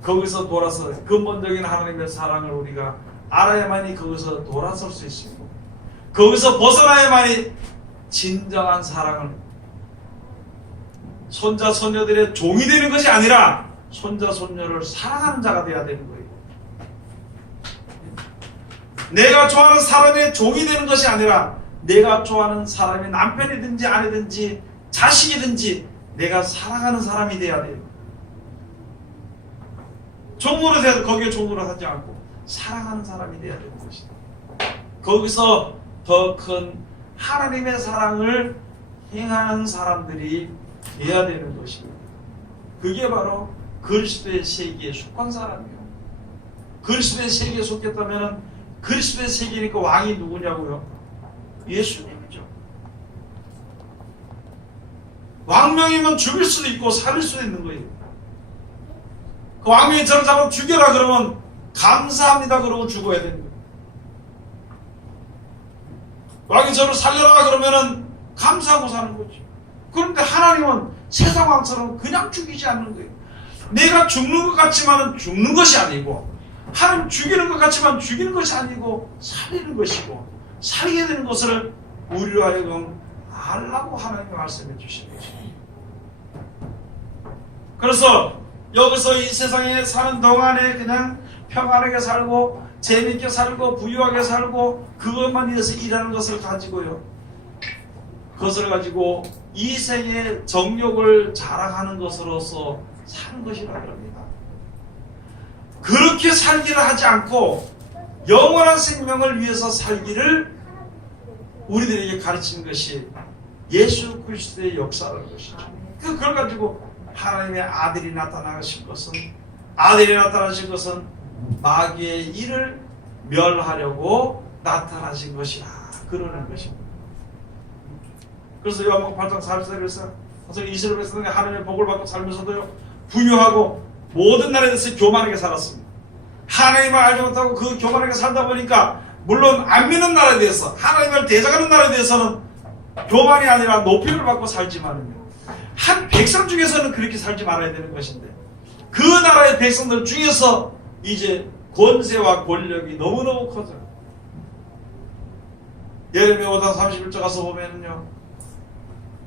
거기서 돌아서 근본적인 하나님의 사랑을 우리가 알아야만이 거기서 돌아설 수 있습니다. 거기서 벗어나야만이 진정한 사랑을, 손자 손녀들의 종이 되는 것이 아니라 손자 손녀를 사랑하는 자가 되어야 되는 거예요. 내가 좋아하는 사람의 종이 되는 것이 아니라 내가 좋아하는 사람의 남편이든지 아내든지 자식이든지 내가 사랑하는 사람이 되어야 돼요. 종으로 돼도 거기에 종으로 하지 않고 사랑하는 사람이 되어야 되는 것이다. 거기서 더 큰 하나님의 사랑을 행하는 사람들이 되어야 되는 것입니다. 그게 바로 그리스도의 세계에 속한 사람이에요. 그리스도의 세계에 속했다면 그리스도의 세계니까 왕이 누구냐고요? 예수님이죠. 왕명이면 죽일 수도 있고 살릴 수도 있는 거예요. 그 왕명이 저를 잡아 죽여라 그러면 감사합니다 그러고 죽어야 되는 거예요. 왕이 저를 살려라 그러면은 감사하고 사는 거죠. 그런데 하나님은 세상 왕처럼 그냥 죽이지 않는 거예요. 내가 죽는 것 같지만은 죽는 것이 아니고, 하나님 죽이는 것 같지만 죽이는 것이 아니고 살리는 것이고, 살게 되는 것을 우리로 하여금 알라고 하나님이 말씀해 주신 것입니다. 그래서 여기서 이 세상에 사는 동안에 그냥 평안하게 살고 재밌게 살고 부유하게 살고 그것만 위해서 일하는 것을 가지고요. 그것을 가지고 이 생의 정욕을 자랑하는 것으로서 사는 것이라 그럽니다. 그렇게 살기를 하지 않고 영원한 생명을 위해서 살기를 우리들에게 가르치는 것이 예수 그리스도의 역사라는 것이죠. 그걸 가지고 하나님의 아들이 나타나신 것은 마귀의 일을 멸하려고 나타나신 것이라 그러는 것입니다. 그래서 요한복음 8장 44절에서 이스라엘 백성들이 하나님의 복을 받고 살면서도요 부유하고 모든 나라에 대해서 교만하게 살았습니다. 하나님을 알지 못하고 그 교만하게 살다 보니까 물론 안 믿는 나라에 대해서 하나님을 대적하는 나라에 대해서는 교만이 아니라 높임을 받고 살지만은요 한 백성 중에서는 그렇게 살지 말아야 되는 것인데 그 나라의 백성들 중에서 이제 권세와 권력이 너무너무 커져요. 예레미야 5장 31절 가서 보면요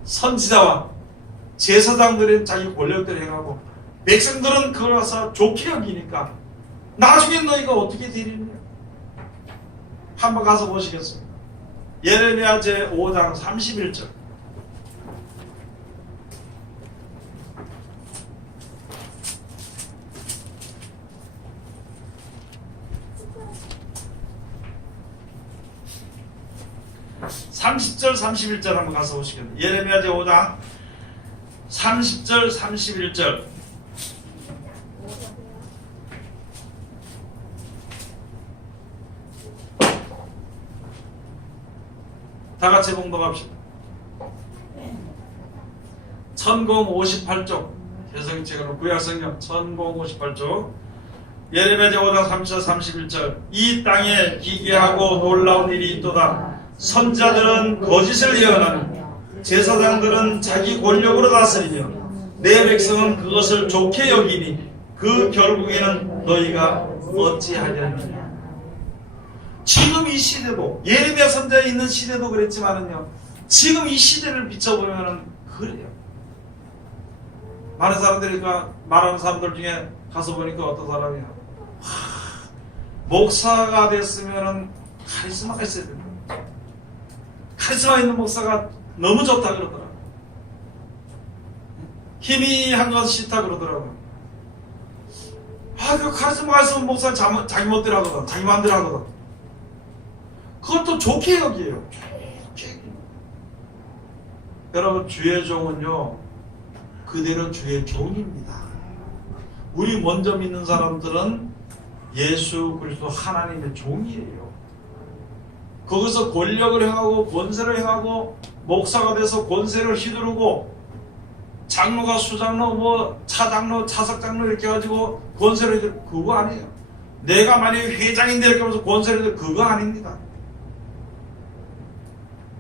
선지자와 제사장들은 자기 권력대로 행하고 백성들은 그걸 와서 좋게 여기니까 나중에 너희가 어떻게 되리냐 한번 가서 보시겠습니다. 예레미야 제 5장 31절 30절 31절 한번 가서 보시겠습니다. 예레미야 제 5장 30절 31절 다같이 봉독합시다. 천공 58쪽 개성책으로 구약성경 천공 58쪽 예레미야 제 5장 30절 31절 이 땅에 기괴하고 놀라운 일이 있도다. 선자들은 거짓을 예언하며 제사장들은 자기 권력으로 다스리며 내 백성은 그것을 좋게 여기니 그 결국에는 너희가 어찌하려느냐. 지금 이 시대도 예레미야 선자에 있는 시대도 그랬지만은요 지금 이 시대를 비춰보면은 그래요. 많은 사람들이 말하는 사람들 중에 가서 보니까 어떤 사람이야 목사가 됐으면은 카리스마가 있어야 된다. 카리스마 있는 목사가 너무 좋다 그러더라고요. 희미한 건 싫다 그러더라고요. 그 카리스마가 있으면 목사는 자기 멋대로 하거든. 자기 마음대로 하거든. 그것도 좋게 여기에요. 좋게. 여러분 주의 종은요 그대로 주의 종입니다. 우리 먼저 믿는 사람들은 예수 그리스도 하나님의 종이에요. 거기서 권력을 행하고 권세를 행하고 목사가 돼서 권세를 휘두르고 장로가 수장로 차장로 차석장로 이렇게 해가지고 권세를 휘두르고 그거 아니에요. 내가 만약에 회장인데 이렇게 하면서 권세를 휘두르고 그거 아닙니다.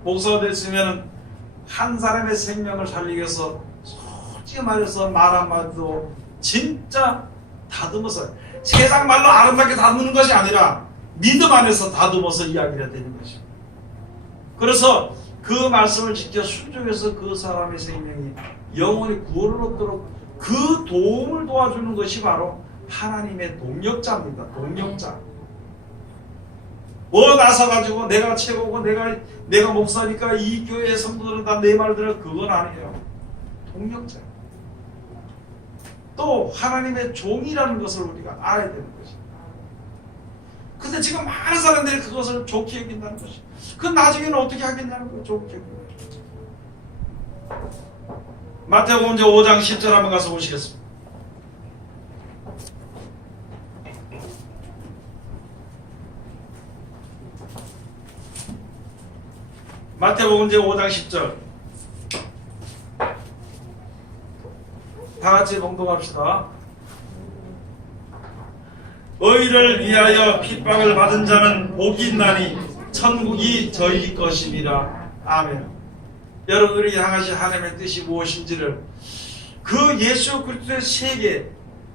목사가 됐으면 한 사람의 생명을 살리기 위해서 솔직히 말해서 말 한마디도 진짜 다듬어서 세상 말로 아름답게 다듬는 것이 아니라 믿음 안에서 다듬어서 이야기를 해야 되는 것이죠. 그래서 그 말씀을 지켜 순종해서 그 사람의 생명이 영원히 구원을 얻도록 그 도움을 도와주는 것이 바로 하나님의 동력자입니다. 동력자. 나서가지고 내가 최고고 내가 목사니까 이 교회의 성도들은 다 내 말 들어 그건 아니에요. 동력자. 또 하나님의 종이라는 것을 우리가 알아야 되는 것입니다. 근데 지금 많은 사람들이 그것을 좋게 여긴다는 것이. 그건 나중에는 어떻게 하겠냐는 거예요. 좋게 여긴다는 거죠. 마태복음 5장 10절 한번 가서 보시겠습니다. 마태복음 5장 10절 다같이 봉독합시다. 의를 위하여 핍박을 받은 자는 복이 있나니 천국이 저희 것임이라. 아멘. 여러분들이 향하신 하나님의 뜻이 무엇인지를 그 예수 그리스도의 세계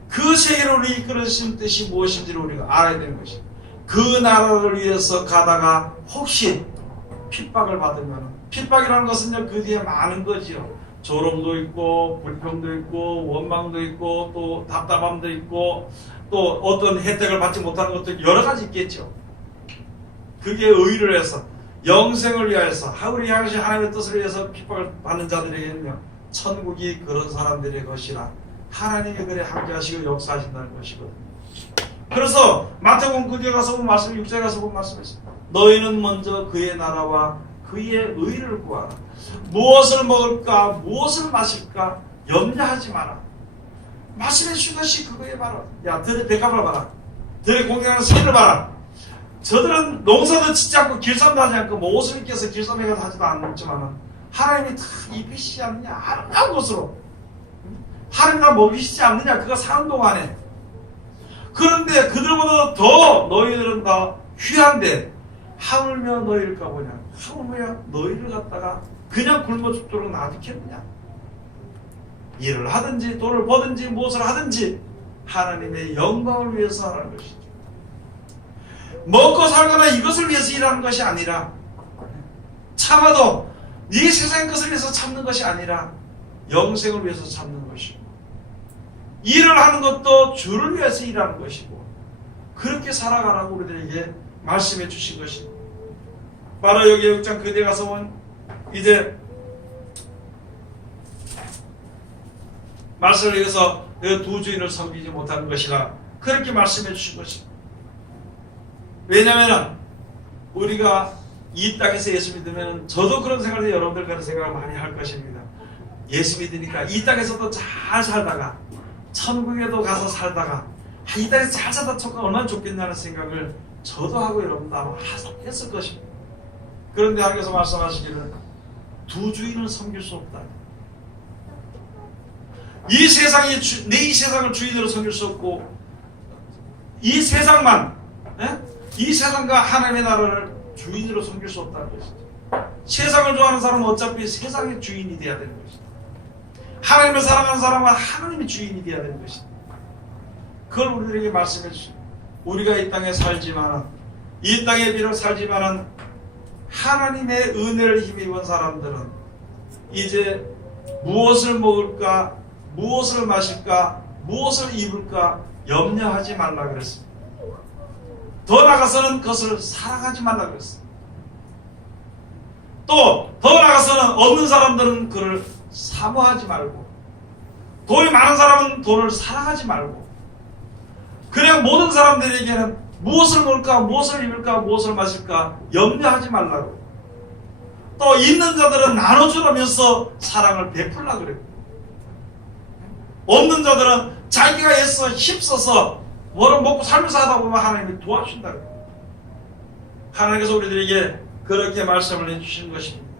그 세계로 우리 이끌어주신 뜻이 무엇인지를 우리가 알아야 되는 것입니다. 그 나라를 위해서 가다가 혹시 핍박을 받으면 핍박이라는 것은요 그 뒤에 많은 거지요. 조롱도 있고 불평도 있고 원망도 있고 또 답답함도 있고 또 어떤 혜택을 받지 못하는 것도 여러 가지 있겠죠. 그게 의를 위해서 영생을 위하여서 우리 향하신 하나님의 뜻을 위해서 핍박을 받는 자들에게는요 천국이 그런 사람들의 것이라 하나님이 그래 함께하시고 역사하신다는 것이거든요. 그래서 마태복음 9장에 가서 본 말씀 6장에 가서 본 말씀이었어요. 너희는 먼저 그의 나라와 그의 의를 구하라. 무엇을 먹을까 무엇을 마실까 염려하지 마라. 말씀해 주신 것이 그거에 봐라. 야 들의 백합을 봐라. 들의 공경하는 새를 봐라. 저들은 농사도 짓지 않고 길쌈도 하지 않고 뭐 옷을 입혀서 길쌈에 가서 하지도 않지만 하나님이 다 입히시지 않느냐 아름다운 것으로 하나님과 먹이시지 않느냐 그가 사는 동안에. 그런데 그들보다 더 너희들은 더 귀한데 하물며 너희일까 보냐. 하물며 너희를 갖다가 그냥 굶어 죽도록 놔두겠느냐. 일을 하든지 돈을 버든지 무엇을 하든지 하나님의 영광을 위해서 하라는 것이죠. 먹고 살거나 이것을 위해서 일하는 것이 아니라 참아도 이 세상의 것을 위해서 참는 것이 아니라 영생을 위해서 참는 것이고 일을 하는 것도 주를 위해서 일하는 것이고 그렇게 살아가라고 우리들에게 말씀해 주신 것입니다. 바로 여기 6장 그대 가서 본 이제 말씀을 위해서 두 주인을 섬기지 못하는 것이라 그렇게 말씀해 주신 것입니다. 왜냐하면 우리가 이 땅에서 예수 믿으면 저도 그런 생각을 해요. 여러분들 그런 생각을 많이 할 것입니다. 예수 믿으니까 이 땅에서도 잘 살다가 천국에도 가서 살다가 이 땅에서 잘 살다 천국 얼마나 좋겠냐는 생각을 저도 하고 여러분도 아마 했을 것입니다. 그런데 하나님께서 말씀하시기를 두 주인을 섬길 수 없다. 이 세상이 이 세상을 주인으로 섬길 수 없고 이 세상만 이 세상과 하나님의 나라를 주인으로 섬길 수 없다는 것이죠. 세상을 좋아하는 사람은 어차피 세상의 주인이 되어야 되는 것이죠. 하나님을 사랑하는 사람은 하나님의 주인이 되어야 되는 것이죠. 그걸 우리들에게 말씀해 주시고 우리가 이 땅에 살지만은 이 땅에 비록 살지만은 하나님의 은혜를 힘입은 사람들은 이제 무엇을 먹을까 무엇을 마실까 무엇을 입을까 염려하지 말라 그랬습니다. 더 나아가서는 그것을 사랑하지 말라 그랬어요. 또 더 나아가서는 없는 사람들은 그를 사모하지 말고 돈이 많은 사람은 돈을 사랑하지 말고 그냥 모든 사람들에게는 무엇을 먹을까 무엇을 입을까 무엇을 마실까 염려하지 말라고 또 있는 자들은 나눠주라면서 사랑을 베풀라 그랬고 없는 자들은 자기가 애써 힘써서 뭐를 먹고 살면서 하다 보면 하나님이 도와준다. 하나님께서 우리들에게 그렇게 말씀을 해주신 것입니다.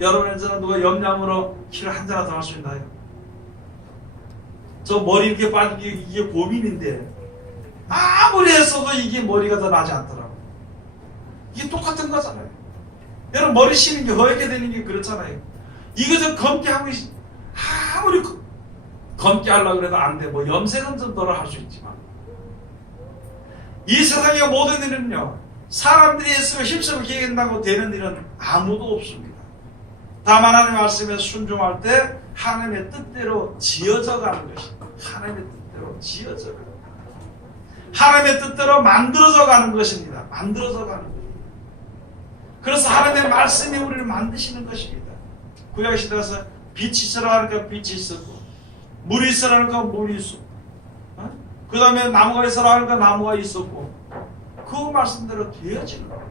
여러분에게는 누가 염량으로 키를 한 잔 더 할 수 있나요? 저 머리 이렇게 빠지기 이게 고민인데 아무리 했어도 이게 머리가 더 나지 않더라고요. 이게 똑같은 거잖아요. 여러분 머리 쉬는 게 허옇게 되는 게 그렇잖아요. 이거 좀 검게 하고 아무리 검게 하려고 해도 안 돼. 뭐 염색은 좀 덜어 할 수 있지만 이 세상의 모든 일은요 사람들이 애쓰고 힘쓰고 기획한다고 되는 일은 아무도 없습니다. 다만 하나님의 말씀에 순종할 때 하나님의 뜻대로 지어져 가는 것입니다. 하나님의 뜻대로 지어져 가는 것입니다. 하나님의 뜻대로 만들어져 가는 것입니다. 만들어져 가는 것입니다. 그래서 하나님의 말씀이 우리를 만드시는 것입니다. 구약 시대에서 빛이 있으라 하니까 빛이 있었고 물이 있으라 하니까 물이 있었고 그 다음에 나무가 있으라 하니까 나무가 있었고 그 말씀대로 되어지는 거예요.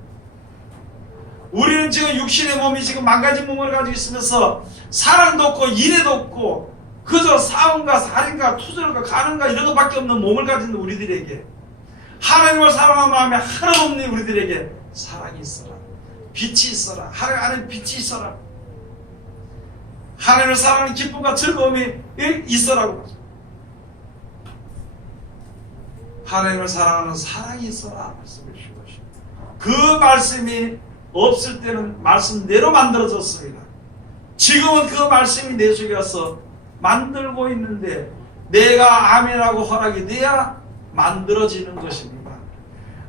우리는 지금 육신의 몸이 지금 망가진 몸을 가지고 있으면서 사랑도 없고 인애도 없고 그저 싸움과 살인과 투절과 가는과 이런 것밖에 없는 몸을 가진 우리들에게 하나님을 사랑하는 마음이 하나도 없는 우리들에게 사랑이 있어라 빛이 있어라 하나님 안에 빛이 있어라 하나님을 사랑하는 기쁨과 즐거움이 있어라고 하나님을 사랑하는 사랑이 있어라 말씀해 주신 것입니다. 그 말씀이 없을 때는 말씀대로 만들어졌습니다. 지금은 그 말씀이 내 속에 와서 만들고 있는데 내가 아멘하고 허락이 돼야 만들어지는 것입니다.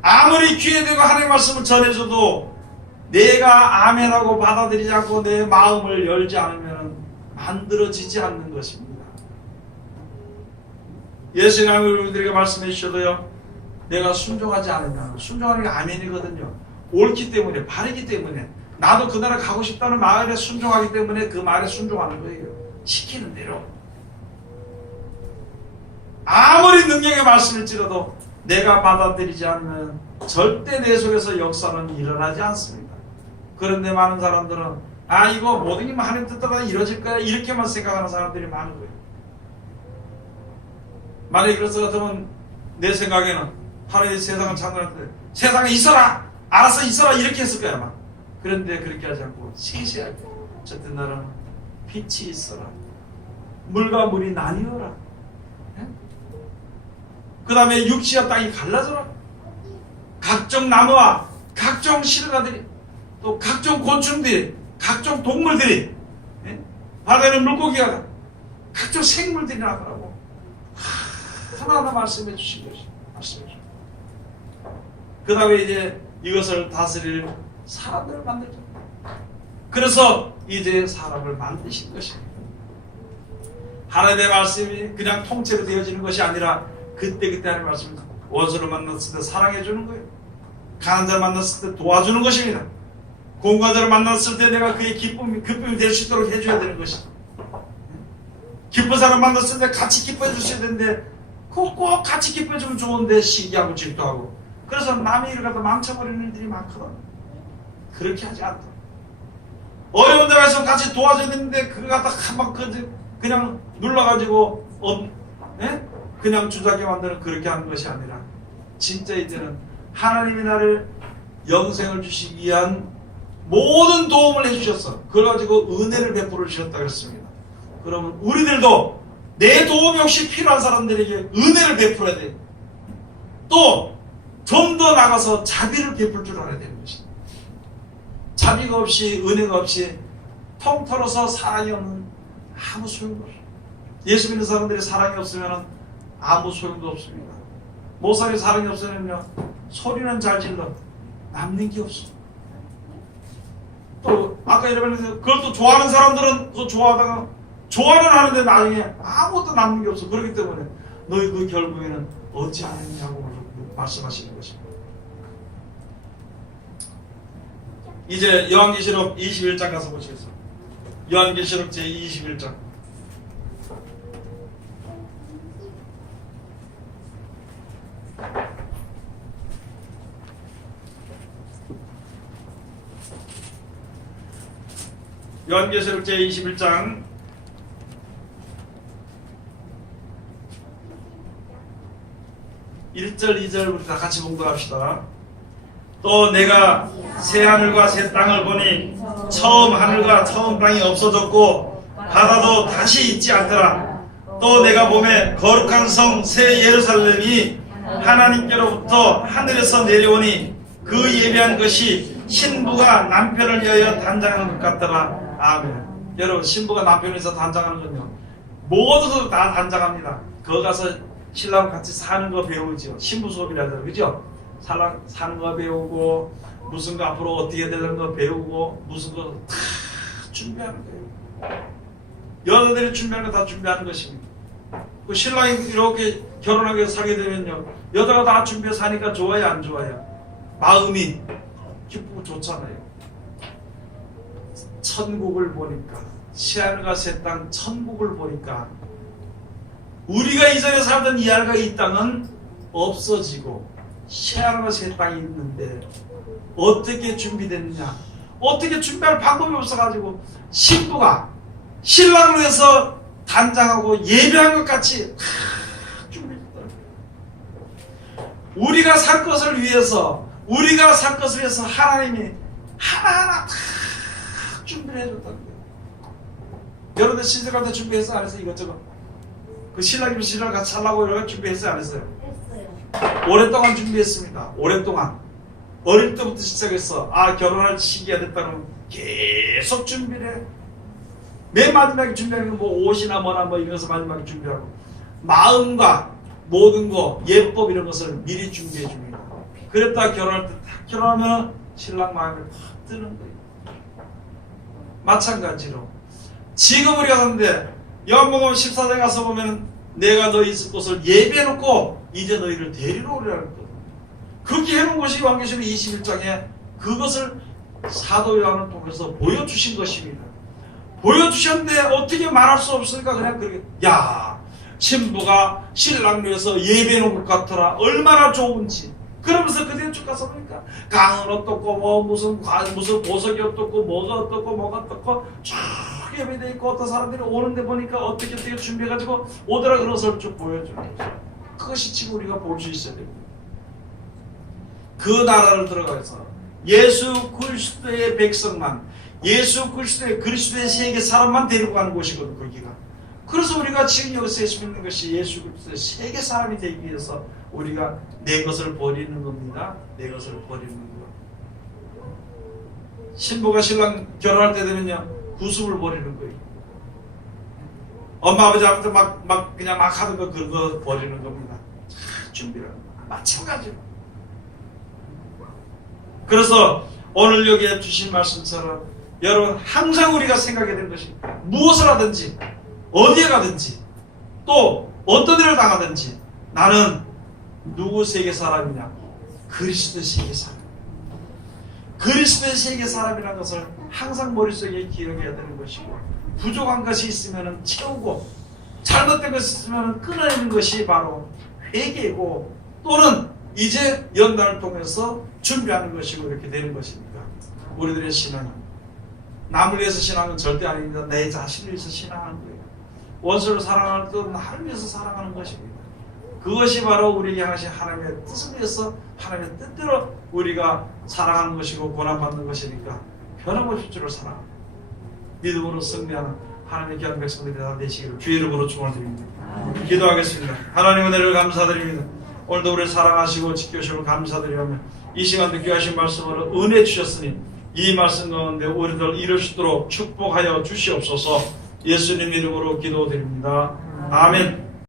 아무리 귀에 대고 하나님의 말씀을 전해줘도 내가 아멘하고 받아들이지 않고 내 마음을 열지 않으면 만들어지지 않는 것입니다. 예수님이 우리들에게 말씀해 주셔도요, 내가 순종하지 않으면, 순종하는 게 아멘이거든요. 옳기 때문에, 바르기 때문에, 나도 그 나라 가고 싶다는 말에 순종하기 때문에 그 말에 순종하는 거예요. 시키는 대로. 아무리 능력의 말씀일지라도 내가 받아들이지 않으면 절대 내 속에서 역사는 일어나지 않습니다. 그런데 많은 사람들은 이거 모든 게 하나님 뜻대로 이루어질 거야, 이렇게만 생각하는 사람들이 많은 거예요. 만약에 그래서 같으면 내 생각에는 하나님이 세상을 창조했는데 세상에 있어라! 알아서 있어라! 이렇게 했을 거야 아마. 그런데 그렇게 하지 않고 세세하게 어쨌든 나라는 빛이 있어라, 물과 물이 나뉘어라, 그 다음에 육지와 땅이 갈라져라, 각종 나무와 각종 실과들이, 또 각종 곤충들이, 각종 동물들이, 바다에는 물고기가, 각종 생물들이 나더라고. 하나하나 말씀해 주신 것이 말씀해 주신. 그 다음에 이제 이것을 다스릴 사람들을 만들죠. 그래서 이제 사람을 만드신 것입니다. 하나님의 말씀이 그냥 통째로 되어지는 것이 아니라 그때그때 하나님의 말씀을 원수를 만났을 때 사랑해 주는 거예요. 강한 자를 만났을 때 도와주는 것입니다. 공과자를 만났을 때 내가 그의 기쁨이 될 수 있도록 해줘야 되는 것입니다. 기쁜 사람 만났을 때 같이 기뻐해 주셔야 되는데 꼭 같이 기뻐해 주면 좋은데 시기하고 질투하고, 그래서 남의 일을 갖다 망쳐버리는 일들이 많거든. 그렇게 하지 않다. 어려운 데가서 같이 도와줘야 되는데 그거 갖다 한방 그냥 눌러가지고 그냥 주작게 만드는, 그렇게 하는 것이 아니라 진짜 이제는 하나님이 나를 영생을 주시기 위한 모든 도움을 해주셨어. 그래가지고 은혜를 베풀어 주셨다 그랬습니다. 그러면 우리들도 내 도움이 혹시 필요한 사람들에게 은혜를 베풀어야 돼. 또 좀 더 나가서 자비를 베풀 줄 알아야 되는 것입니다. 자비가 없이, 은혜가 없이 통 털어서 사랑이 없는 아무 소용도 없어요. 예수 믿는 사람들이 사랑이 없으면 아무 소용도 없습니다. 모살이 사랑이 없으면요, 소리는 잘 질러 남는 게 없어. 또 아까 이러면서 그걸 또 좋아하는 사람들은 또 좋아하다가 좋아는 하는데 나중에 아무것도 남는 게 없어. 그렇기 때문에 너희 그 결국에는 어찌하느냐고 말씀하시는 것입니다. 이제 요한계시록 21장 가서 보시겠어요? 요한계시록 제21장. 요한계시록 제21장 1절 2절부터 다 같이 봉독합시다. 또 내가 새 하늘과 새 땅을 보니 처음 하늘과 처음 땅이 없어졌고 바다도 다시 있지 않더라. 또 내가 보매 거룩한 성 새 예루살렘이 하나님께로부터 하늘에서 내려오니 그 예비한 것이 신부가 남편을 위하여 단장하는 것 같더라. 아멘. 여러분, 신부가 남편을 위해서 단장하는 건요, 모두 다 단장합니다. 거기 가서 신랑과 같이 사는 거 배우죠. 신부 수업이라잖아요, 그죠? 사는 거 배우고, 무슨 거 앞으로 어떻게 되는 거 배우고, 무슨 거 다 준비하는 거예요. 여자들이 준비하는 거 다 준비하는 것입니다. 그 신랑이 이렇게 결혼하게 살게 되면요, 여자가 다 준비해서 사니까 좋아요, 안 좋아요? 마음이 기쁘고 좋잖아요. 천국을 보니까, 새하늘과 새 땅 천국을 보니까 우리가 이전에 살던 이 하늘과 이 땅은 없어지고 새하늘과 새 땅이 있는데 어떻게 준비됐느냐? 어떻게 준비할 방법이 없어가지고 신부가 신랑을 위해서 단장하고 예배한 것 같이 다 준비했더라고요. 우리가 살 것을 위해서, 우리가 살 것을 위해서 하나님이 하나하나 다 준비를 해줬다는 거예요. 여러분들 신랑할 때 준비했어, 안 했어? 이것저것. 그 신랑이면 신랑 같이 살라고 이렇게 준비했어요, 안 했어요? 했어요. 오랫동안 준비했습니다. 오랫동안. 어릴 때부터 시작했어. 결혼할 시기가 됐다면 계속 준비를 해. 맨 마지막에 준비하는 건 뭐 옷이나 뭐나 뭐 이런 것을 마지막에 준비하고, 마음과 모든 거, 예법 이런 것을 미리 준비해 줍니다. 그랬다 결혼할 때 딱 결혼하면 신랑 마음에 확 드는 거예요. 마찬가지로 지금 우리가 하는데 요한복음 14장 가서 보면 내가 너희 있을 곳을 예비해놓고 이제 너희를 데리러 오리라 했거든. 그렇게 해놓은 것이 요한계시록 21장에 그것을 사도 요한을 통해서 보여주신 것입니다. 보여주셨는데 어떻게 말할 수 없으니까 그냥 그렇게 야 신부가 신랑 위해서 예배해놓은 것 같더라. 얼마나 좋은지. 그러면서 그대로 쭉 가서 보니까 강은 어떻고 뭐 무슨 보석이 어떻고 뭐가 어떻고 뭐가 어떻고 쭉 예배되어 있고 어떤 사람들이 오는데 보니까 어떻게 준비해가지고 오더라 그런 것을 쭉 보여주는 거죠. 그것이 지금 우리가 볼 수 있어야 됩니다. 그 나라를 들어가서 예수 그리스도의 백성만 예수 그리스도의 세계 사람만 데리고 가는 곳이거든 거기가. 그래서 우리가 지금 여기서 예수 믿는 것이 예수 그리스도의 세계 사람이 되기 위해서 우리가 내 것을 버리는 겁니다. 내 것을 버리는 것. 신부가 신랑 결혼할 때 되면요 구습을 버리는 거예요. 엄마 아버지한테 그냥 막 하는 거 그런 거 버리는 겁니다. 준비를 하는 거. 마찬가지로. 그래서 오늘 여기에 주신 말씀처럼 여러분 항상 우리가 생각해야 되는 것이 무엇을 하든지 어디에 가든지 또 어떤 일을 당하든지 나는 누구 세계 사람이냐? 그리스도의 세계 사람. 그리스도의 세계 사람이라는 것을 항상 머릿속에 기억해야 되는 것이고 부족한 것이 있으면 채우고 잘못된 것이 있으면 끊어내는 것이 바로 회개고 또는 이제 연단을 통해서 준비하는 것이고 이렇게 되는 것입니다. 우리들의 신앙은 남을 위해서 신앙은 절대 아닙니다. 내 자신을 위해서 신앙하는 거예요. 원수를 사랑하는 뜻은 나를 위해서 사랑하는 것입니다. 그것이 바로 우리에게 향하신 하나님의 뜻을 위해서 하나님의 뜻대로 우리가 사랑하는 것이고 고난받는 것이니까 변함없이 주를 사랑합니다. 믿음으로 승리하는 하나님의 귀한 백성들이 다 되시기를 주의 이름으로 축원드립니다. 기도하겠습니다. 하나님 은혜를 감사드립니다. 오늘도 우리를 사랑하시고 지켜주시고 감사드리며 이 시간도 귀하신 말씀으로 은혜 주셨으니 이 말씀 가운데 우리들 이룰 수 있도록 축복하여 주시옵소서. 예수님 이름으로 기도드립니다. 아멘.